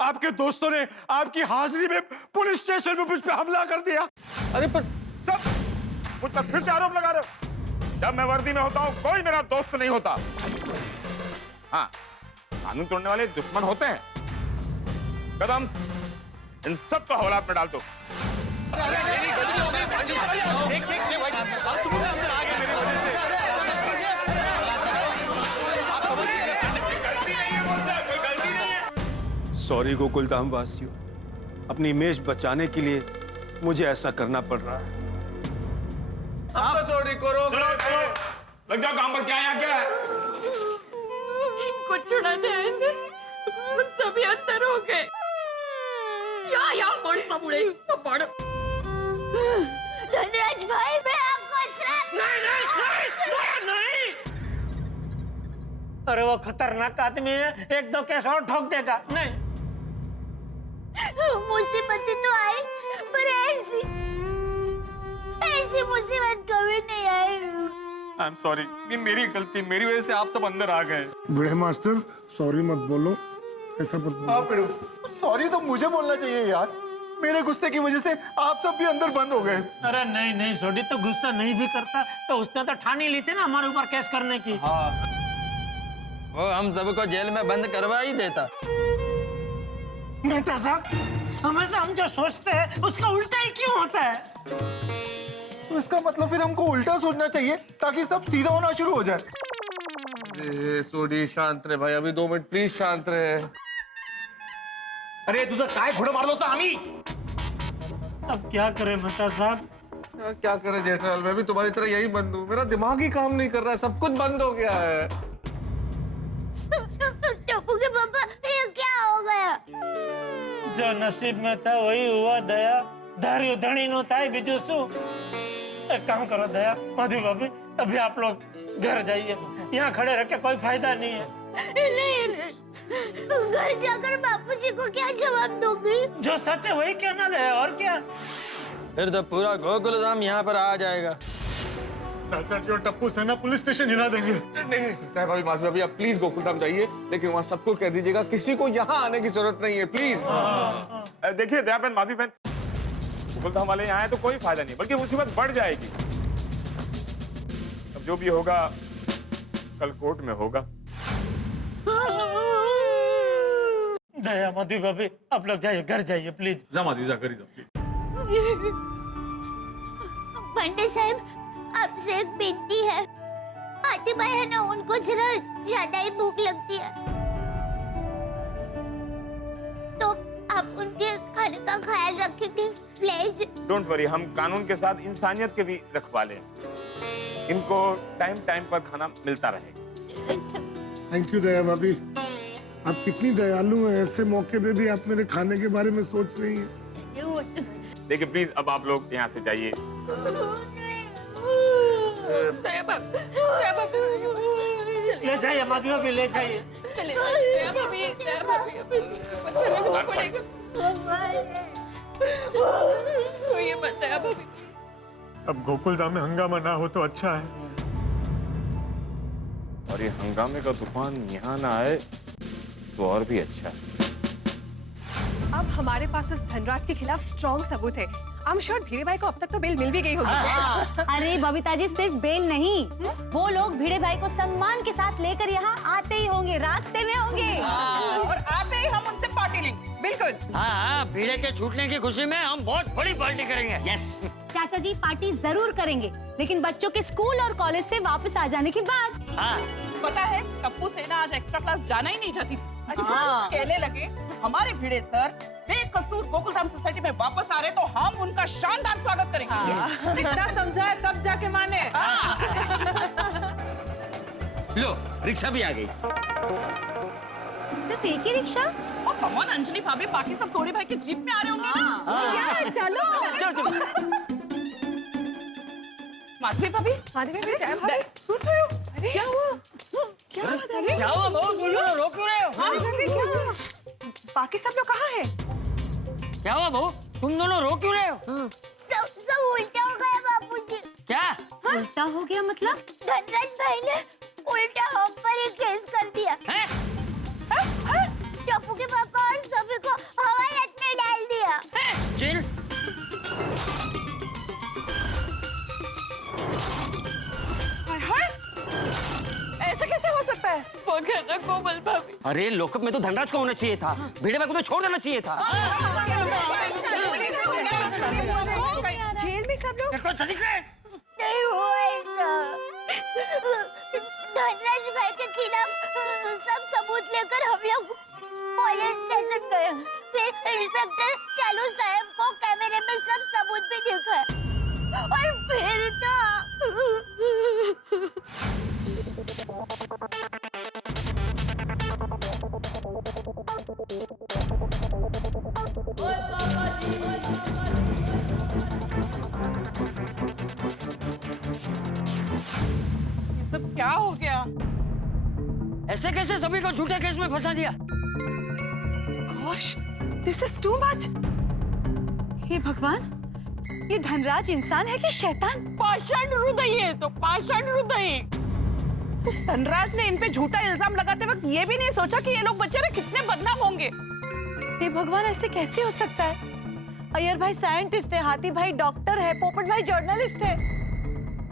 आपके दोस्तों ने आपकी हाजिरी में पुलिस स्टेशन में मुझ पे हमला कर दिया। अरे पर मुझ पर फिर से आरोप लगा रहे हो। जब मैं वर्दी में होता हूँ कोई मेरा दोस्त नहीं होता। हाँ, कानून तोड़ने वाले दुश्मन होते हैं। कदम इन सब को हवालात में डाल दो। सॉरी गोकुलधाम वासियों, अपनी इमेज बचाने के लिए मुझे ऐसा करना पड़ रहा है। अब तो चोरी करो। चलो लग जाओ काम पर। क्या यहाँ क्या है? इनको छुड़ाने आए थे और सभी अंदर हो गए। यहाँ कौन सा बुढ़े पड़। धनराज भाई, मैं आपको श्राप नहीं। अरे वो खतरनाक आदमी है, एक दो केस और ठोक देगा। नहीं, मुसीबतें तो आई, पर ऐसी मुसीबत कभी नहीं आई। आई एम सॉरी, ये मेरी गलती, मेरी वजह से आप सब अंदर आ गए। भिड़े मास्टर, सॉरी मत बोलो, ऐसा मत बोलो। आप सॉरी तो मुझे बोलना चाहिए यार। मेरे गुस्से की वजह से आप सब भी अंदर बंद हो गए। अरे नहीं नहीं, सोडी तो गुस्सा नहीं भी करता तो उसने तो ठानी ली थी ना हमारे ऊपर केस करने की। वो हम सबको जेल में बंद करवा ही देता। मेहता साहब, हमेशा हम जो सोचते हैं उसका उल्टा ही क्यों होता है? तो इसका मतलब फिर हमको उल्टा सोचना चाहिए ताकि सब सीधा होना शुरू हो जाए। सोडी शांत रहे भाई, अभी 2 मिनट प्लीज शांत रहे। अरे तुझे काय घोडा मारलो होता आम्ही? अब क्या करें मेहता साहब? क्या करे जेठालाल, मैं भी तुम्हारी तरह यही बंद हूँ। मेरा दिमाग ही काम नहीं कर रहा है, सब कुछ बंद हो गया है। टप्पू के पापा, ये क्या हो गया? जो नसीब में था वही हुआ दया। धार्यो धनी नो थाय बीजू शू। एक काम करो दया, माधवी भाभी, अभी आप लोग घर जाइए। यहाँ खड़े रह के कोई फायदा नहीं है। नहीं, घर जाकर बापूजी को क्या जवाब दूंगी? जो सच है वही कहना दया, और क्या? फिर तो पूरा गोकुलधाम यहाँ पर आ जाएगा। चाचा जी और टप्पू सेना पुलिस स्टेशन हिला देंगे। नहीं भाभी, माधवी भाभी, आप प्लीज गोकुलधाम जाइए, लेकिन वहाँ सबको कह दीजिएगा किसी को यहाँ आने की जरूरत नहीं है, प्लीज। देखिए दया बहन, माधवी बहन, गोकुलधाम वाले यहाँ आए तो कोई फायदा नहीं, बल्कि मुसीबत बढ़ जाएगी। अब जो भी होगा कल कोर्ट में होगा। दया, माधवी भाभी, आप लोग जाइए, घर जाइए प्लीज। जा माधवी, जा घर जा। पंडित साहब, आपसे एक विनती है। फातिमा है ना, उनको जरा ज्यादा ही भूख लगती है, तो आप उनके खाने का ख्याल रखेंगे प्लीज? डोंट वरी, हम कानून के साथ इंसानियत के भी रखवाले हैं। इनको टाइम टाइम पर खाना मिलता रहेगा। थैंक यू दया भाभी, आप कितनी दयालु हैं। ऐसे मौके पे भी आप मेरे खाने के बारे में सोच रही हैं। देखिए प्लीज, अब आप लोग यहाँ से जाइए। ले जाइए माधवी भाभी, ले जाइए। चले भाभी, तो ये बताया भाभी। अब गोकुलधाम में हंगामा ना हो तो अच्छा है। और ये हंगामे का तूफान यहाँ ना आए तो और भी अच्छा है। अब हमारे पास उस धनराज के खिलाफ स्ट्रॉन्ग सबूत है। I'm sure भीड़े भाई को अब तक तो बेल मिल भी गई होगी। अरे बबीता जी, सिर्फ बेल नहीं, वो लोग भिड़े भाई को सम्मान के साथ लेकर यहाँ आते ही होंगे, रास्ते में होंगे। और आते ही हम उनसे पार्टी लेंगे। बिल्कुल। हाँ, भीड़े के छूटने की खुशी में हम बहुत बड़ी पार्टी करेंगे। यस। चाचा जी पार्टी जरूर करेंगे, लेकिन बच्चों के स्कूल और कॉलेज से वापस आ जाने के बाद। हाँ। पता है, टप्पू सेना आज एक्स्ट्रा क्लास जाना ही नहीं चाहती थी। अच्छा। कहने लगे हमारे भिड़े सर बेकसूर गोकुलधाम सोसाइटी में वापस आ रहे तो हम उनका शानदार स्वागत करेंगे। जितना समझाए तब जाके माने। लो, रिक्शा भी आ गई। सिर्फ एक ही रिक्शा? ओ कमॉन अंजलि भाभी, बाकी सब सोडी भाई के जीप में आ रहे होंगे ना? यार चलो। माधवी भाभी, क्या भाई? सुन रहे हो? अरे क्या हुआ? क्या हुआ भाभी? क्या हुआ बहू, बोलो ना, रो क्यों रहे हो? भाभी क्या हुआ? बाकी सब लोग कहाँ हैं? क्या हुआ बहू, तुम दोनों रो क्यों रहे हो? सब उल्टा हो गया बापूजी। क्या उल्टा हो गया मतलब? धनराज भाई ने उल्टा हम पर ही केस कर दिया। है? टप्पू के पापा और को हवालात में डाल दिया। जेल? ऐसा कैसे हो सकता है? वो घर ना कोमल भाभी। अरे लॉकअप में तो धनराज को होना चाहिए था, भिड़े भाई को तो छोड़ देना चाहिए था। जेल में सब लोग नहीं हुआ ऐसा। धनराज भाई के खिलाफ सब सबूत लेकर हम लोग पुलिस स्टेशन गए। फिर इंस्पेक्टर चालू साहब को कैमरे में सब सबूत भी दिखा और फिर तो ये सब क्या हो गया? ऐसे कैसे सभी को झूठे केस में फंसा दिया? Gosh, this is too much. हे भगवान, ये धनराज इंसान है कि शैतान? पाषाण हृदय है तो पाषाण हृदय। उस धनराज ने इन पे झूठा इल्जाम लगाते वक्त ये भी नहीं सोचा कि ये लोग बेचारे कितने बदनाम होंगे। हे भगवान, ऐसे कैसे हो सकता है? अय्यर भाई साइंटिस्ट है, हाथी भाई डॉक्टर है, पोपट भाई जर्नलिस्ट है,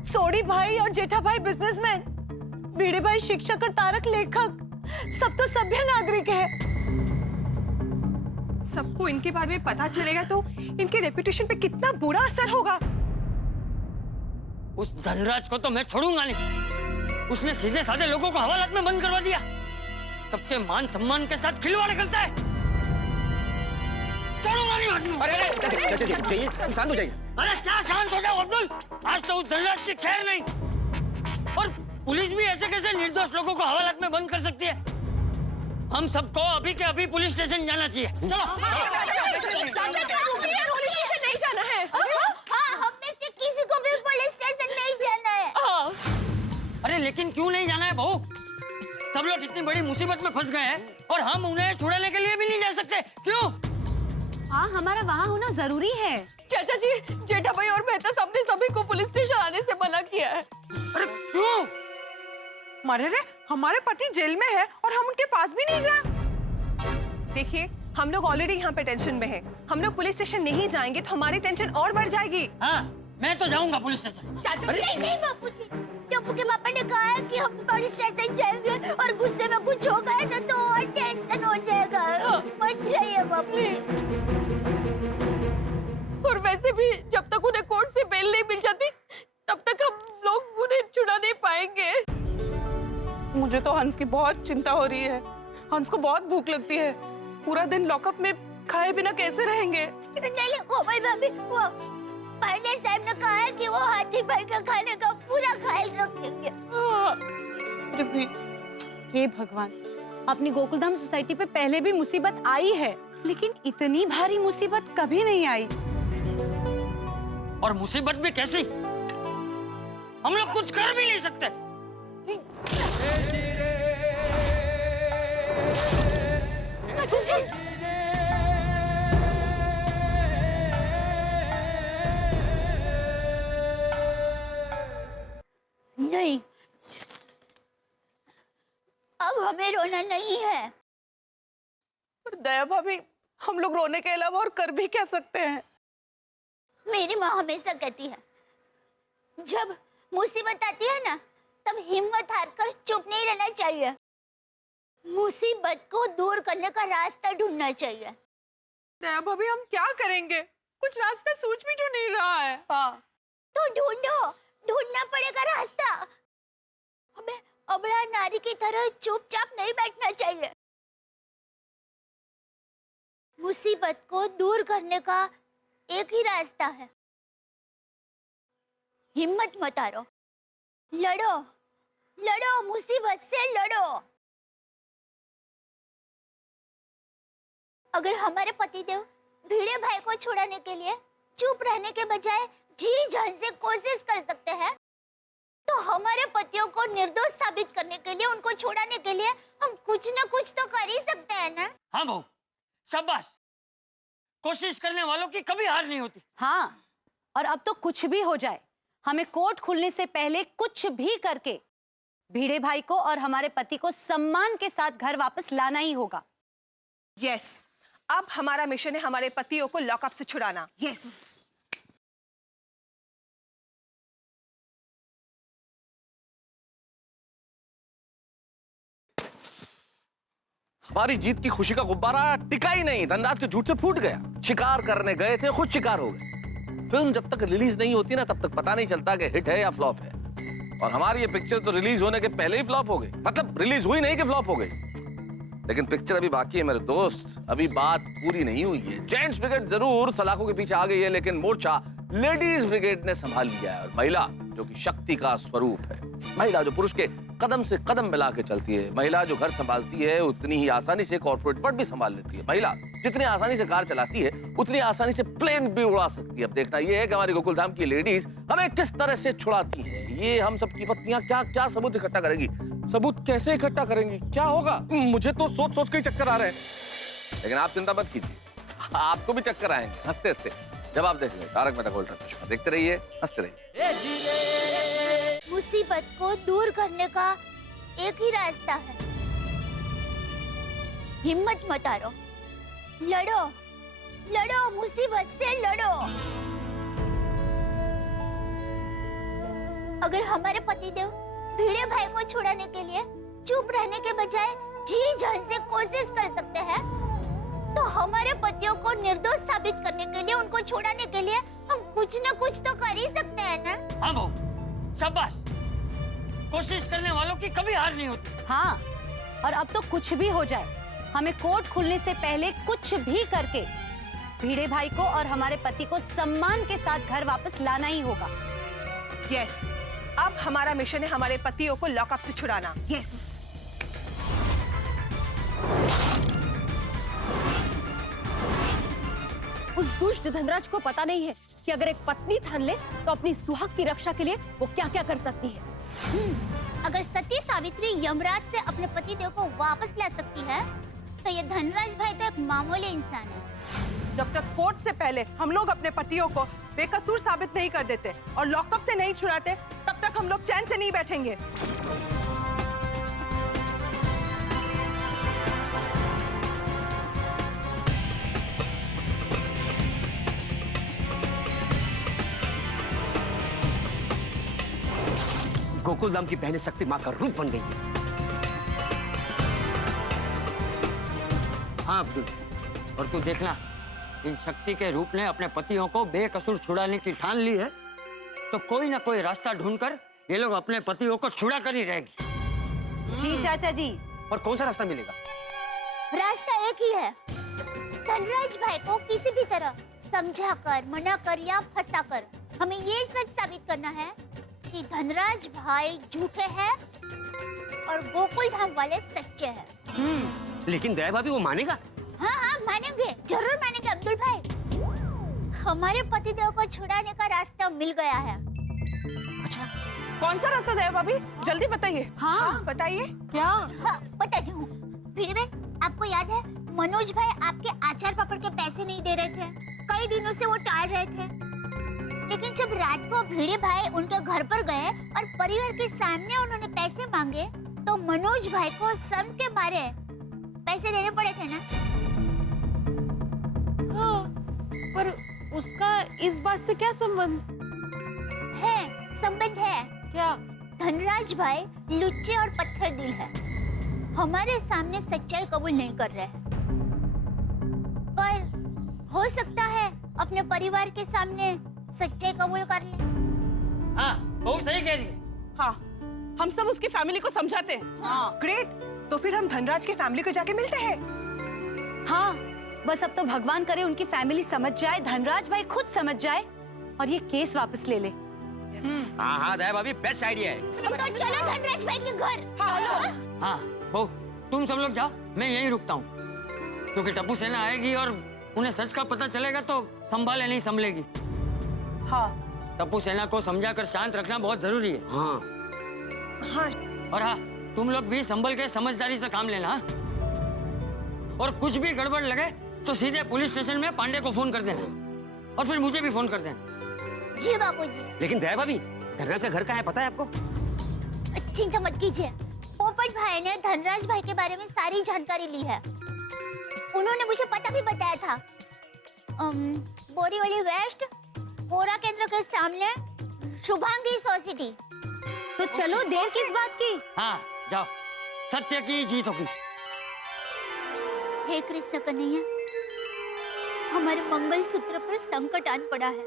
सोडी भाई और जेठा भाई बिजनेसमैन, भिड़े भाई शिक्षक और तारक लेखक, सब तो सभ्य नागरिक है। सबको इनके बारे में पता चलेगा तो इनके रेपुटेशन पे कितना बुरा असर होगा। उस धनराज को तो मैं छोड़ूंगा नहीं। उसने सीधे साधे लोगों को हवालात में बंद करवा दिया। सबके मान सम्मान के साथ खिलवाड़ करता है। छोड़ूंगा नहीं आदमी। अरे शांत हो जाइए। अरे क्या शांत हो जाओ अब्दुल? आज तो उस धनराज की खैर नहीं। और पुलिस भी ऐसे कैसे निर्दोष लोगों को हवालात में बंद कर सकती है? हम सबको अभी के अभी पुलिस स्टेशन जाना चाहिए। चलो। पुलिस स्टेशन नहीं जाना है। हाँ, हम में से किसी को भी पुलिस स्टेशन नहीं जाना है। अरे लेकिन क्यों नहीं जाना है बहू? सब लोग इतनी बड़ी मुसीबत में फंस गए हैं और हम उन्हें छुड़ाने के लिए भी नहीं जा सकते। क्यों? हाँ, हमारा वहाँ होना जरूरी है। चाचा जी, जेठा भाई और मेहता साहब ने सभी को पुलिस स्टेशन आने से मना किया है। अरे क्यों? मरे रे, हमारे पति जेल में है और हम उनके पास भी नहीं जाए। देखिए, हम लोग ऑलरेडी यहाँ पे टेंशन में हैं। हम लोग पुलिस स्टेशन नहीं जाएंगे तो हमारी टेंशन और बढ़ जाएगी। हाँ, मैं तो जाऊंगा पुलिस स्टेशन। चाचा जी, नहीं बापूजी, टप्पू के पापा ने कहा है कि हम पुलिस स्टेशन जाएंगे और गुस्से में कुछ हो गया ना तो और टेंशन हो जाएगा। मत जाइए बापूजी। और वैसे भी जब तक उन्हें कोर्ट से बेल नहीं मिल जाती तब तक हम लोग उन्हें छुड़ा नहीं पाएंगे। मुझे तो हंस की बहुत चिंता हो रही है। हंस को बहुत भूख लगती है। पूरा दिन लॉकअप में खाए बिना कैसे रहेंगे? नहीं कोमल भाभी, वो पांडे साहब ने कहा है कि वो हाथी भाई के खाने का पूरा ख्याल रखेंगे। हे भगवान, अपनी गोकुलधाम सोसाइटी पे पहले भी मुसीबत आई है, लेकिन इतनी भारी मुसीबत कभी नहीं आई। और मुसीबत भी कैसी? हम लोग कुछ कर भी नहीं सकते। चाचा जी, नहीं, अब हमें रोना नहीं है। पर दया भाभी, हम लोग रोने के अलावा और कर भी क्या सकते हैं? मेरी माँ हमेशा कहती है, जब मुसीबत आती है ना तब हिम्मत हारकर चुप नहीं रहना चाहिए। मुसीबत को दूर करने का रास्ता ढूंढना चाहिए। दया भाभी, हम क्या करेंगे? कुछ रास्ता सूझ भी तो नहीं रहा है। हाँ, तो ढूंढना पड़ेगा रास्ता। हमें अबला नारी की तरह चुपचाप नहीं बैठना चाहिए। मुसीबत को दूर करने का एक ही रास्ता है, हिम्मत मत हारो, लड़ो लड़ो, मुसीबत से लड़ो। अगर हमारे पतिदेव भिड़े भाई को छुड़ाने के लिए चुप रहने के बजाय जी जान से कोशिश कर सकते हैं, तो हमारे पतियों को निर्दोष साबित करने के लिए, उनको छुड़ाने के लिए हम कुछ न कुछ तो कर ही सकते हैं ना। हाँ बहू, शाबाश। कोशिश करने वालों की कभी हार नहीं होती। हाँ, और अब तो कुछ भी हो जाए, हमें कोर्ट खुलने से पहले कुछ भी करके भिड़े भाई को और हमारे पति को सम्मान के साथ घर वापस लाना ही होगा। यस, अब हमारा मिशन है हमारे पतियों को लॉकअप से छुड़ाना। यस। हमारी जीत की खुशी का गुब्बारा टिका ही नहीं, धनराज के झूठ से फूट गया। शिकार करने गए थे, खुद शिकार हो गए। फिल्म जब तक रिलीज नहीं होती ना, तब तक पता नहीं चलता कि हिट है या फ्लॉप है। और हमारी ये पिक्चर तो रिलीज होने के पहले ही फ्लॉप हो गई, मतलब रिलीज हुई नहीं कि फ्लॉप हो गई। लेकिन पिक्चर अभी बाकी है मेरे दोस्त, अभी बात पूरी नहीं हुई है। जेंट्स ब्रिगेड जरूर सलाखों के पीछे आ गई है, लेकिन मोर्चा लेडीज ब्रिगेड ने संभाल लिया है। और महिला जो कि शक्ति का स्वरूप है, महिला जो पुरुष के कदम से कदम मिला के चलती है, महिला जो घर संभालती है उतनी ही आसानी से कॉर्पोरेट वर्ल्ड भी संभाल लेती है। महिला जितनी आसानी से कार चलाती है उतनी आसानी से प्लेन भी उड़ा सकती है। अब देखना ये है कि हमारी गोकुलधाम की लेडीज हमें किस तरह से छुड़ाती हैं। ये हम सब की पत्नियां क्या क्या सबूत इकट्ठा करेंगी, सबूत कैसे इकट्ठा करेंगी, क्या होगा, मुझे तो सोच सोच के ही चक्कर आ रहे हैं। लेकिन आप चिंता मत कीजिए, आपको भी चक्कर आएंगे हंसते हंसते जब आप देख लें तारक मेहता का उल्टा चश्मा। देखते रहिए, हंसते रहिए। मुसीबत को दूर करने का एक ही रास्ता है, हिम्मत मत हारो, लड़ो लड़ो, मुसीबत से लड़ो। अगर हमारे पतिदेव भिड़े भाई को छुड़ाने के लिए चुप रहने के बजाय जी जान से कोशिश कर सकते हैं, तो हमारे पतियों को निर्दोष साबित करने के लिए, उनको छुड़ाने के लिए हम कुछ न कुछ तो कर ही सकते हैं ना। हाँ बहू, शाबाश। कोशिश करने वालों की कभी हार नहीं होती। हाँ, और अब तो कुछ भी हो जाए, हमें कोर्ट खुलने से पहले कुछ भी करके भिड़े भाई को और हमारे पति को सम्मान के साथ घर वापस लाना ही होगा। यस, अब हमारा मिशन है हमारे पतियों को लॉकअप से छुड़ाना। यस। उस दुष्ट धनराज को पता नहीं है कि अगर एक पत्नी ठान ले तो अपनी सुहाग की रक्षा के लिए वो क्या क्या कर सकती है। अगर सती सावित्री यमराज से अपने पतिदेव को वापस ला सकती है, तो ये धनराज भाई तो एक मामूली इंसान है। जब तक कोर्ट से पहले हम लोग अपने पतियों को बेकसूर साबित नहीं कर देते और लॉकअप से नहीं छुड़ाते, तब तक हम लोग चैन से नहीं बैठेंगे। गोकुलधाम की बहनें शक्ति माँ का रूप बन गई है। हाँ अब्दुल, और तू देखना, इन शक्ति के रूप ने अपने पतियों को बेकसूर छुड़ाने की ठान ली है, तो कोई ना कोई रास्ता ढूंढकर ये लोग अपने पतियों को छुड़ा कर ही रहेगी। जी चाचा जी। और कौन सा रास्ता मिलेगा? रास्ता एक ही है, धनराज भाई को किसी भी तरह समझाकर, मनाकर या फंसाकर हमें ये सच साबित करना है कि धनराज भाई झूठे हैं और गोकुलधाम वाले सच्चे हैं। लेकिन दया भाभी वो मानेगा? हाँ हाँ मानेंगे, जरूर मानेंगे अब्दुल भाई। हमारे पतिदेव को छुड़ाने का रास्ता मिल गया है। अच्छा, कौन सा रास्ता है भाभी, जल्दी बताइए। हाँ बताइए। क्या? हाँ बताती हूँ। भिड़े भाई, आपको याद है मनोज भाई आपके आचार पापड़ के पैसे नहीं दे रहे थे, कई दिनों से वो टाल रहे थे। लेकिन जब रात को भिड़े भाई उनके घर पर गए और परिवार के सामने उन्होंने पैसे मांगे, तो मनोज भाई को शर्म के मारे पैसे देने पड़े थे ना। हाँ, पर उसका इस बात से क्या संबंध है? संबंध है। क्या? धनराज भाई लुच्चे और पत्थर दिल है, हमारे सामने सच्चाई कबूल नहीं कर रहे हैं, पर हो सकता है अपने परिवार के सामने सच्चाई कबूल कर ले। हाँ, बहुत सही कह रही है। हाँ, हम सब उसकी फैमिली को समझाते हैं। हाँ। ग्रेट, तो फिर हम धनराज की फैमिली को जाके मिलते हैं। हाँ, बस अब तो भगवान करे उनकी फैमिली समझ जाए, धनराज भाई खुद समझ जाए और ये केस वापस ले ले। हाँ हाँ दया भाभी, बेस्ट आइडिया है। तो चलो धनराज भाई के घर। हाँ बहू, तुम सब लोग जाओ, मैं यहीं रुकता हूँ, क्योंकि टप्पू सेना आएगी और उन्हें सच का पता चलेगा तो संभाले नहीं संभलेगी। हाँ, टप्पू सेना को समझाकर शांत रखना बहुत जरूरी है। हाँ हाँ। और हाँ, तुम लोग भी संभल के समझदारी से काम लेना। और कुछ भी गड़बड़ लगे तो सीधे पुलिस स्टेशन में पांडे को फोन कर देना, और फिर मुझे भी फोन कर देना। जी बापूजी। लेकिन दया भाभी, धनराज का घर कहाँ है पता है आपको? चिंता मत कीजिए, पोपट भाई ने धनराज भाई के बारे में सारी जानकारी ली है। उन्होंने मुझे पता भी बताया था। बोरीवली वेस्ट कोरा केंद्र के सामने शुभांगी सोसाइटी। तो चलो, देर किस बात की? हाँ जाओ, सत्य की जीत होगी। हे कृष्ण कन्हैया, हमारे मंगलसूत्र पर संकट आन पड़ा है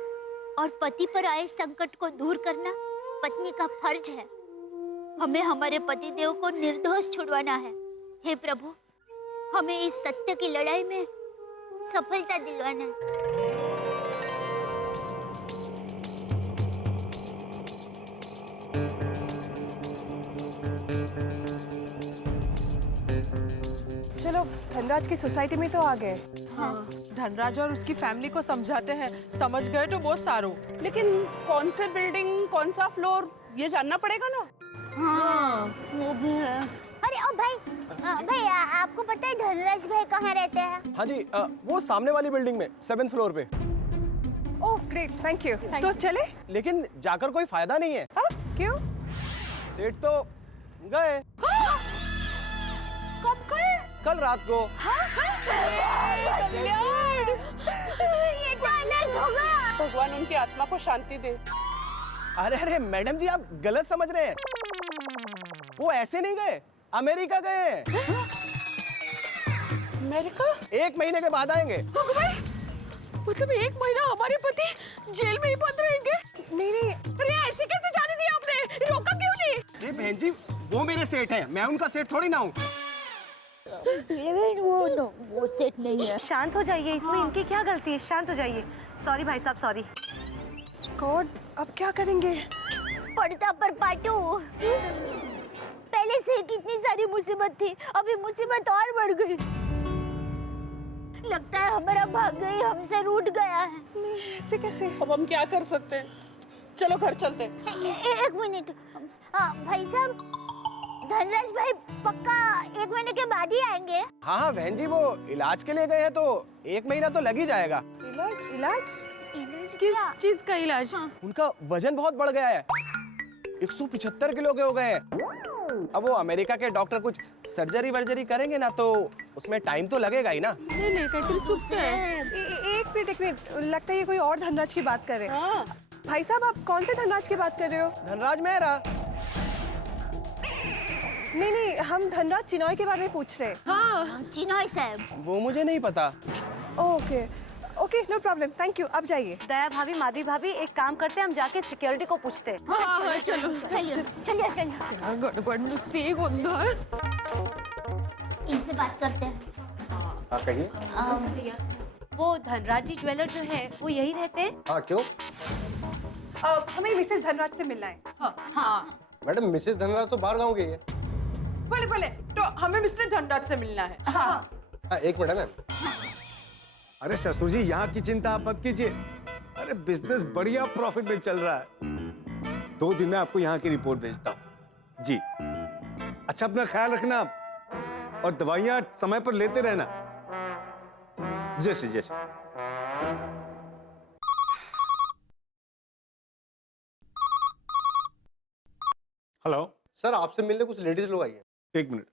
और पति पर आए संकट को दूर करना पत्नी का फर्ज है। हमें हमारे पति देव को निर्दोष छुड़वाना है। हे प्रभु, हमें इस सत्य की लड़ाई में सफलता दिलवाना है। चलो धनराज की सोसाइटी में तो आ गए। हाँ, धनराज और उसकी फैमिली को समझाते हैं, समझ गए तो बहुत सारो। लेकिन कौन से बिल्डिंग, कौन सा फ्लोर, ये जानना पड़ेगा ना। हाँ, वो भी है। अरे ओ भाई, आपको पता है धनराज भाई कहाँ रहते हैं? हाँ जी, वो सामने वाली बिल्डिंग में 7th फ्लोर पे। Oh great, thank you. तो चले? लेकिन जाकर कोई फायदा नहीं है। क्यों? सेठ तो गए। कब गए? कल रात को। कल्याण, ये तो अनर्थ होगा। भगवान उनकी आत्मा को शांति दे। अरे अरे मैडम जी, आप गलत समझ रहे हैं। वो ऐसे नहीं गए, अमेरिका गए। अमेरिका? 1 महीने के बाद आएंगे। मतलब 1 महीना हमारे पति जेल में ही बंद रहेंगे? नहीं नहीं, अरे ऐसे कैसे जाने दिया आपने? रोका क्यों नहीं? अरे बहन जी, वो मेरे सेठ हैं, मैं उनका सेठ थोड़ी ना हूँ। वो सेट नहीं है। शांत हो जाइए, इसमें इनकी क्या गलती है? शांत हो जाइए। सॉरी भाई साहब, सॉरी। गॉड, अब क्या करेंगे? पड़ता पर पाटू। पहले से कितनी सारी मुसीबत थी, अभी मुसीबत और बढ़ गई। लगता है हमारा भाग्य ही हमसे रूठ गया है। नहीं, ऐसे कैसे? अब हम क्या कर सकते हैं? चलो घर चलते हैं। एक मिनट, भाई साहब, धनराज भाई पक्का 1 महीने के बाद ही आएंगे? हाँ हाँ बहन जी, वो इलाज के लिए गए हैं तो 1 महीना तो लग ही जाएगा। इलाज? इलाज? किस चीज का इलाज? उनका वजन बहुत बढ़ गया है, 175 किलो के हो गए हैं। अब वो अमेरिका के डॉक्टर कुछ सर्जरी वर्जरी करेंगे ना, तो उसमें टाइम तो लगेगा ही ना। नहीं काहीतरी चुकतंय। एक मिनट, लगता है ये कोई और धनराज की बात कर रहे हैं। भाई साहब, आप कौन से धनराज की बात कर रहे हो? धनराज मेहरा। नहीं, हम धनराज चिनॉय के बारे में पूछ रहे हैं। हाँ, चिनॉय साहब। वो मुझे नहीं पता। Okay okay, no problem, thank you. अब जाइए। दया भाभी, माधवी भाभी, एक काम करते हैं, हम जाके सिक्योरिटी को पूछते हैं। हाँ, चलो। चलिए। क्या गड़बड़ नुसती गोंधळ। इनसे बात करते हैं। हाँ कहिए। वो धनराज जी ज्वेलर जो है वो यही रहते हैं? हाँ क्यों? हमें मिसेस धनराज से मिलना है। हाँ, मैडम मिसेस धनराज तो बाहर गाँव गई है। भले तो हमें मिस्टर धनराज से मिलना है। हाँ 1 मिनट मैम। अरे ससुर जी, यहाँ की चिंता आप मत कीजिए। अरे बिजनेस बढ़िया प्रॉफिट में चल रहा है। 2 दिन में आपको यहाँ की रिपोर्ट भेजता हूँ जी। अच्छा, अपना ख्याल रखना और दवाइयाँ समय पर लेते रहना। जैसे जैसे। हेलो सर, आपसे मिलने कुछ लेडीज लोग आई है। 1 मिनट।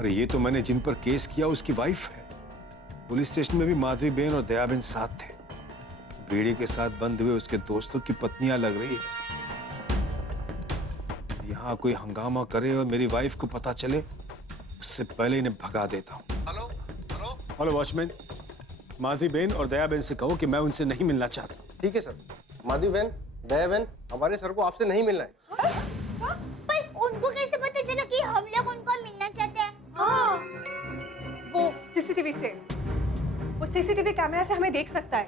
अरे ये तो मैंने जिन पर केस किया उसकी वाइफ है। पुलिस स्टेशन में भी माधवी बहन और दया बहन साथ थे। बीड़ी के साथ बंद हुए उसके दोस्तों की पत्नियां लग रही है। यहाँ कोई हंगामा करे और मेरी वाइफ को पता चले, उससे पहले इन्हें भगा देता हूँ। Hello hello hello watchman, Madhavi बहन और दया बहन से कहो कि मैं उनसे नहीं मिलना चाहता। ठीक है सर। माधवी बहन, दया बहन, हमारे सर को आपसे नहीं मिलना है। पर उनको कैसे पता चला कि हम लोग उनको मिलना चाहते हैं? वो सीसीटीवी से, वो सीसीटीवी कैमरा से हमें देख सकता है।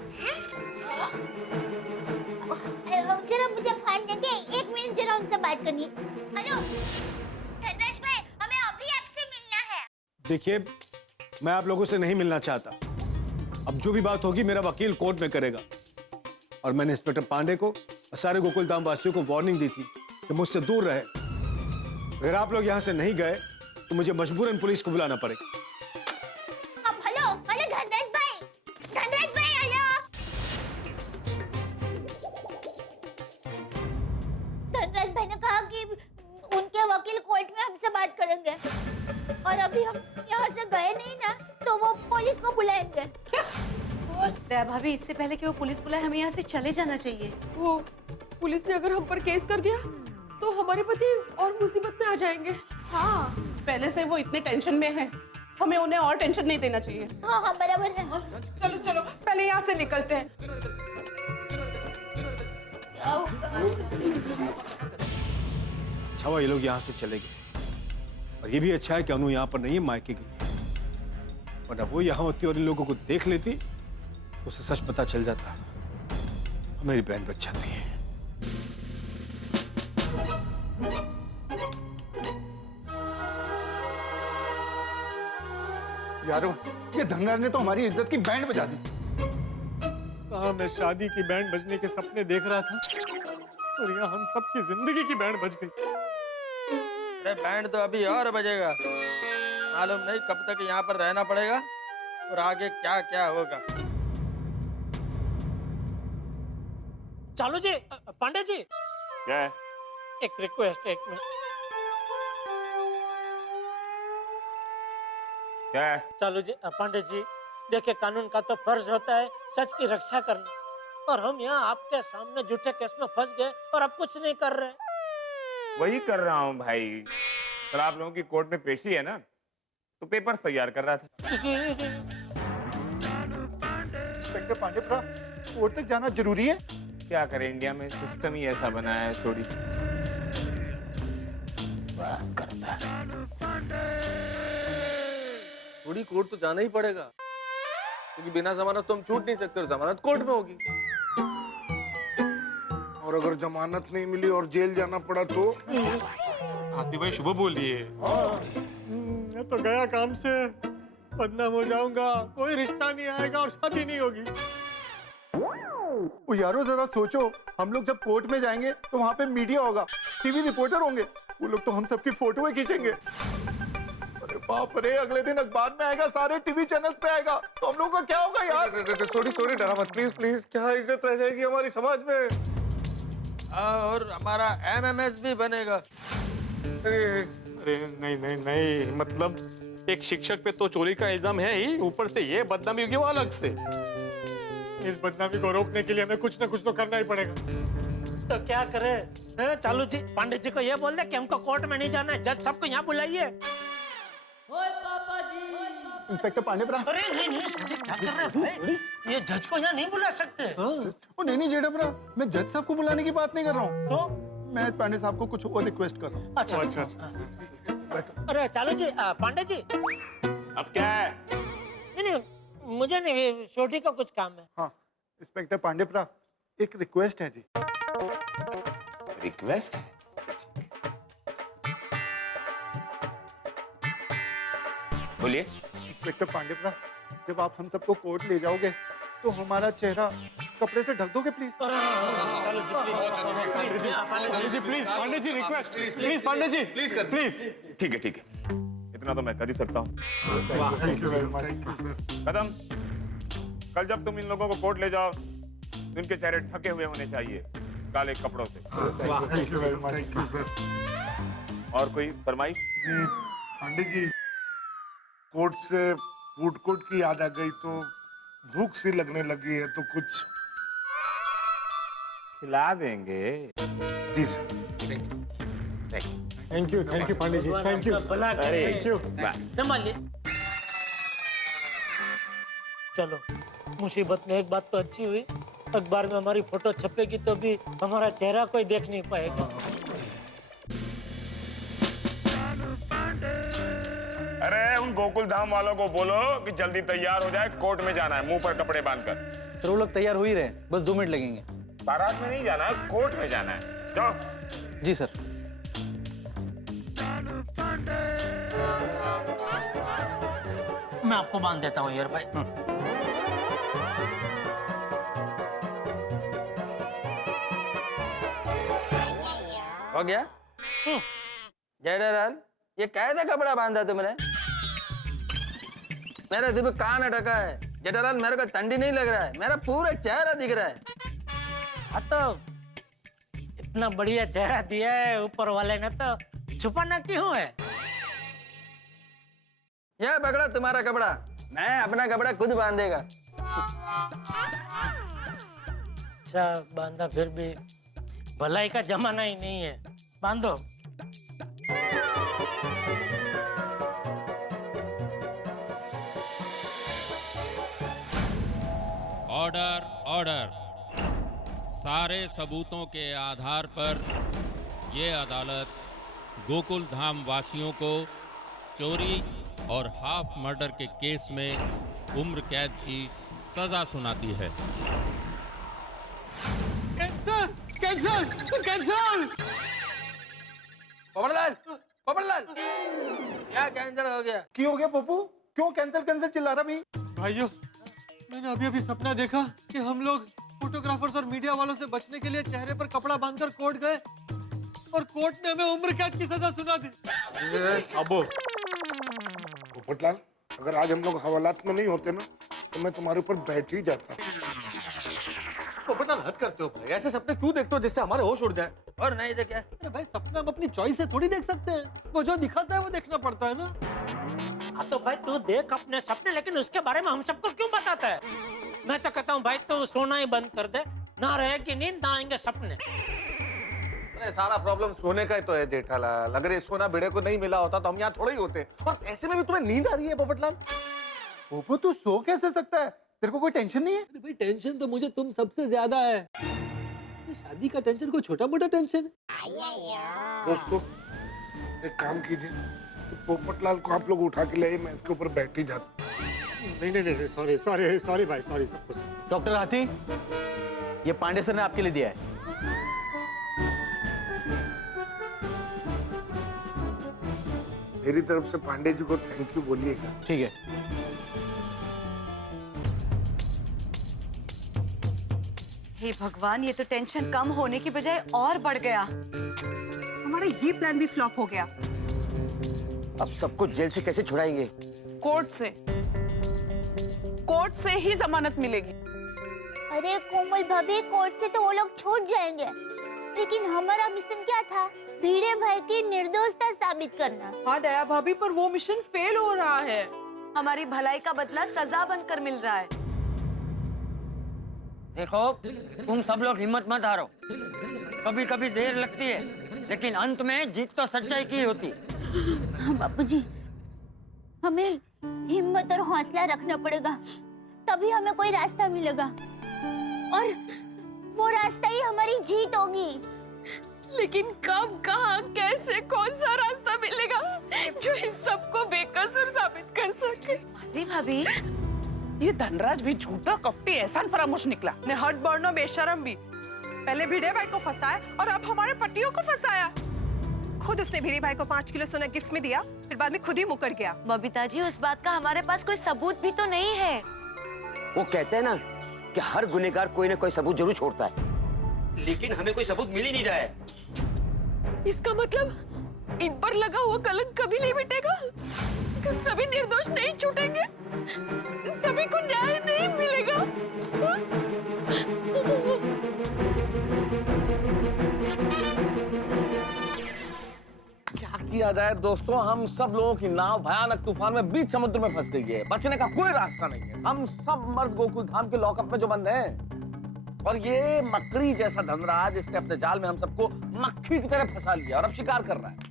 जरा मुझे फोन देंगे, 1 मिनट जरा उनसे बात करनी है। हेलो धनराज भाई, हमें अभी आपसे मिलना है। देखिए, मैं आप लोगों से नहीं मिलना चाहता। अब जो भी बात होगी मेरा वकील कोर्ट में करेगा। और मैंने इंस्पेक्टर पांडे को और सारे गोकुलधाम वासियों को वार्निंग दी थी कि मुझसे दूर रहे। अगर आप लोग यहाँ से नहीं गए तो मुझे मजबूरन पुलिस को बुलाना पड़ेगा। अब हेलो धनराज भाई, हेलो। धनराज भाई ने कहा कि उनके बुलाएंगे। दया भाभी, इससे पहले कि वो पुलिस बुलाए हमें यहाँ से चले जाना चाहिए। वो पुलिस ने अगर हम पर केस कर दिया तो हमारे पति और मुसीबत में आ जाएंगे। हाँ, पहले से वो इतने टेंशन में है, हमें उन्हें और टेंशन नहीं देना चाहिए। हाँ हाँ बराबर है। चलो चलो पहले यहाँ से निकलते हैं। अच्छा हुआ ये लोग यहाँ से चले गए, और ये भी अच्छा है कि अनु यहाँ पर नहीं है, मायके गई। वरना वो यहाँ होती और इन लोगों को देख लेती, उसे सच पता चल जाता, मेरी बहन बच जाती है। यारो, ये धनराज ने तो हमारी इज्जत की बैंड बजा दी। कहाँ मैं शादी की बैंड बजने के सपने देख रहा था और यहाँ हम सबकी जिंदगी की बैंड बज गई। अरे बैंड तो अभी और बजेगा, मालूम नहीं कब तक यहाँ पर रहना पड़ेगा और आगे क्या क्या होगा। चालू जी, पांडे जी, क्या है? एक रिक्वेस्ट है, एक मिनट। क्या है? चालू जी, पांडे जी, देखिए कानून का तो फर्ज होता है सच की रक्षा करना, और हम यहाँ आपके सामने झूठे केस में फंस गए और अब कुछ नहीं कर रहे। वही कर रहा हूँ भाई। कल आप लोगों की कोर्ट में पेशी है ना, तो पेपर तैयार कर रहा था। इंस्पेक्टर पांडेपुरा, कोर्ट तक जाना जरूरी है? क्या करें, इंडिया में सिस्टम ही ऐसा बनाया है। थोड़ी करता है, थोड़ी कोर्ट तो जाना ही पड़ेगा, क्योंकि बिना जमानत तो हम छूट नहीं सकते और जमानत कोर्ट में होगी। और अगर जमानत नहीं मिली और जेल जाना पड़ा तो? आती भाई शुभ बोलिए। मैं तो गया काम से, बदनाम हो जाऊंगा, कोई रिश्ता नहीं आएगा और शादी नहीं होगी। ओ यारो, जरा सोचो, हम लोग जब कोर्ट में जाएंगे तो वहाँ पे मीडिया होगा, टीवी रिपोर्टर होंगे, वो लोग तो हम सबकी फोटोएं खींचेंगे। अरे बाप रे, अगले दिन अखबार में आएगा, सारे टीवी चैनल्स पे आएगा, तो हम लोगों का क्या होगा यार? थोड़ी डरा मत प्लीज प्लीज, क्या इज्जत रह जाएगी हमारी समाज में। और हमारा एमएमएस भी बनेगा। अरे नहीं नहीं नहीं, मतलब एक शिक्षक पे तो चोरी का इल्जाम है ही, ऊपर से ये बदनामी होगी वो अलग से। इस बदनामी को रोकने के लिए हमें कुछ ना कुछ तो करना ही पड़ेगा। तो क्या करे? चालू जी, पांडे जी को ये बोल दे कि हमको कोर्ट में नहीं जाना है, जज सबको यहाँ बुलाइए। इंस्पेक्टर पांडेपुरा। अरे नहीं नहीं, क्या कर रहे हैं भाई? ये जज को यहाँ नहीं बुला सकते। ओ नहीं नहीं जेठापुरा, मैं जज साहब को बुलाने की बात नहीं कर रहा हूँ, तो मैं पांडे साहब को कुछ और रिक्वेस्ट कर रहा हूँ। अच्छा अच्छा। अरे चालू जी, पांडे जी, अब क्या है? नहीं, मुझे नहीं, छोटी का कुछ काम है। हाँ इंस्पेक्टर पांडेपुरा, एक रिक्वेस्ट है जी। रिक्वेस्ट? बोलिए। इंस्पेक्टर पांडेपुरा, जब आप हम सबको कोर्ट ले जाओगे तो हमारा चेहरा कपड़े से ढक दोगे प्लीज? चालू जी please, Pandey ji request, please Pandey ji, please कर, प्लीज। ठीक है, इतना तो मैं कर ही सकता हूँ। कदम, कल जब तुम इन लोगों को कोर्ट ले जाओ, तो इनके चेहरे ढके हुए होने चाहिए काले कपड़ों से। और कोई फरमाइश? पांडे जी, कोर्ट से फूड कोर्ट की याद आ गई, तो भूख सी लगने लगी है, तो कुछ खिला देंगे। जी sir. Thank you Pandey ji, thank you. Thank you. संभालिए। चलो, मुसीबत में एक बात तो अच्छी हुई, अखबार में हमारी फोटो छपेगी तो भी हमारा चेहरा कोई देख नहीं पाएगा। अरे उन गोकुल धाम वालों को बोलो कि जल्दी तैयार हो जाए, कोर्ट में जाना है, मुंह पर कपड़े बांधकर। सर वो लोग तैयार हो ही रहे, बस 2 मिनट लगेंगे। बारात में नहीं जाना है, कोर्ट में जाना है। जाओ। जी सर। मैं आपको बांध देता हूँ यार भाई। हो गया? जेठालाल, ये कैसा कपड़ा बांधा तुमने? मेरा सिर्फ कान ढका है। जेठालाल, मेरे को ठंडी नहीं लग रहा है, मेरा पूरा चेहरा दिख रहा है। हाँ तो इतना बढ़िया चेहरा दिया है ऊपर वाले ने, तो छुपाना क्यों है? यह पकड़ा तुम्हारा कपड़ा, मैं अपना कपड़ा खुद बांधेगा। अच्छा बांधा, फिर भी भलाई का जमाना ही नहीं है, बांधो। Order order. सारे सबूतों के आधार पर ये अदालत गोकुल धाम वासियों को चोरी और हाफ मर्डर के केस में उम्र कैद की सजा सुनाती है। Cancer cancer cancer. Popatlal, Popatlal, क्या कैंसर हो गया? क्यों हो गया पप्पू? क्यों कैंसर कैंसर चिल्ला रहा भाई? भाइयों, मैंने अभी अभी सपना देखा कि हम लोग फोटोग्राफर्स और मीडिया वालों से बचने के लिए चेहरे पर कपड़ा बांधकर कोर्ट गए और कोर्ट ने हमें उम्र कैद की सजा सुना दी। अबो पोपटलाल, अगर आज हम लोग हवालात में नहीं होते ना तो मैं तुम्हारे ऊपर बैठ ही जाता। पोपटलाल हद करते हो भाई, ऐसे सपने क्यों देखते हो जिससे हमारे होश उड़ जाए? और नहीं तो क्या? अरे भाई, सपना हम अपनी चॉइस से थोड़ी देख सकते हैं, वो जो दिखाता है वो देखना पड़ता है ना। हाँ तो भाई तू देख अपने सपने, लेकिन उसके बारे में हम सबको क्यों बताता है? मैं तो कहता हूँ भाई तू सोना ही बंद कर दे, ना रहेगी नींद ना आएंगे सपने। अरे सारा प्रॉब्लम सोने का ही तो है जेठालाल। अगर ये सोना भिड़े को नहीं मिला होता तो हम यहाँ थोड़े ही होते। और ऐसे में भी तुम्हें नींद आ रही है पोपटलाल? पप्पू तू सो कैसे सकता है? तेरे को कोई टेंशन नहीं है? अरे भाई, टेंशन तो मुझे तुम सबसे ज्यादा है। शादी का टेंशन कोई छोटा मोटा टेंशन है? दोस्तों एक काम कीजिए, तो पोपटलाल को आप लोग उठा के ले आइए, मैं इसके ऊपर बैठ ही जाता। नहीं नहीं नहीं, सॉरी सॉरी सॉरी भाई, सॉरी सब कुछ। डॉक्टर हाथी, ये पांडे सर ने आपके लिए दिया है। मेरी तरफ से पांडे जी को थैंक यू बोलिएगा। ठीक है। हे भगवान, ये तो टेंशन कम होने की बजाय और बढ़ गया। हमारा ये प्लान भी फ्लॉप हो गया। अब सबको जेल से कैसे छुड़ाएंगे? कोर्ट से ही जमानत मिलेगी। अरे कोमल भाभी, कोर्ट से तो वो लोग छूट जाएंगे, लेकिन हमारा मिशन क्या था? भिड़े भाई की निर्दोषता साबित करना। हाँ दया भाभी, पर वो मिशन फेल हो रहा है। हमारी भलाई का बदला सजा बनकर मिल रहा है। देखो, तुम सब लोग हिम्मत मत हारो। कभी कभी देर लगती है, लेकिन अंत में जीत तो सच्चाई की होती। हाँ बापूजी, हमें हिम्मत और हौसला रखना पड़ेगा, तभी हमें कोई रास्ता मिलेगा, और वो रास्ता ही हमारी जीत होगी। लेकिन कब, कहाँ, कैसे, कौन सा रास्ता मिलेगा जो इस सबको बेकसूर साबित कर सके? माधवी भाभी, ये धनराज भी झूठा कपटी एहसान फरामोश निकला। ने हट बर्नो बेशरम भी। पहले भिड़े भाई को फंसाया और अब हमारे पतियों को फंसाया। खुद उसने भिड़े भाई को 5 किलो सोना गिफ्ट में दिया, फिर बाद में खुद ही मुकर गया। बबीता जी, उस बात का हमारे पास कोई सबूत भी तो नहीं है। वो कहते हैं ना कि हर गुनहगार कोई ना कोई सबूत जरूर छोड़ता है, लेकिन हमें कोई सबूत मिल ही नहीं रहा है। इसका मतलब इन पर लगा हुआ कलंक कभी नहीं मिटेगा? सभी निर्दोष नहीं छूटेंगे? सभी को न्याय नहीं मिलेगा? क्या किया जाए दोस्तों? हम सब लोगों की नाव भयानक तूफान में बीच समुद्र में फंस गई है। बचने का कोई रास्ता नहीं है। हम सब मर्द गोकुल धाम के लॉकअप में जो बंद हैं, और ये मकड़ी जैसा धनराज, इसने अपने जाल में हम सबको मक्खी की तरह फंसा लिया और अब शिकार कर रहा है।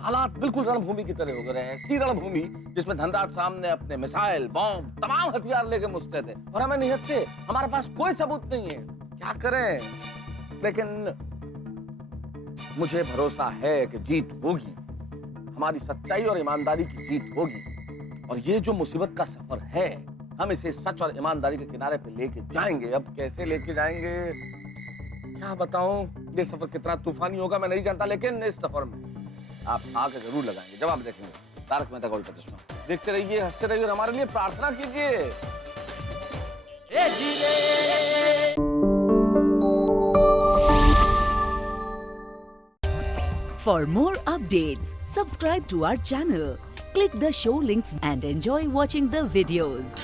हालात बिल्कुल रणभूमि की तरह हो गए हैं, ऐसी रणभूमि जिसमें धनराज सामने अपने मिसाइल, बॉम्ब, तमाम हथियार लेके मुस्तैद है और हमें निहत्थे। हमारे पास कोई सबूत नहीं है। क्या करें? लेकिन मुझे भरोसा है कि जीत होगी। हमारी सच्चाई और ईमानदारी की जीत होगी। और ये जो मुसीबत का सफर है, हम इसे सच और ईमानदारी के किनारे पे लेके जाएंगे। अब कैसे लेके जाएंगे क्या बताऊं? ये सफर कितना तूफानी होगा मैं नहीं जानता, लेकिन इस सफर में आप आके जरूर लगाएंगे। जब आप देखेंगे तारक मेहता का उल्टा चश्मा देखते रहिए, हंसते रहिए और हमारे लिए प्रार्थना कीजिए। For more updates, subscribe to our channel, click the show links and enjoy watching the videos.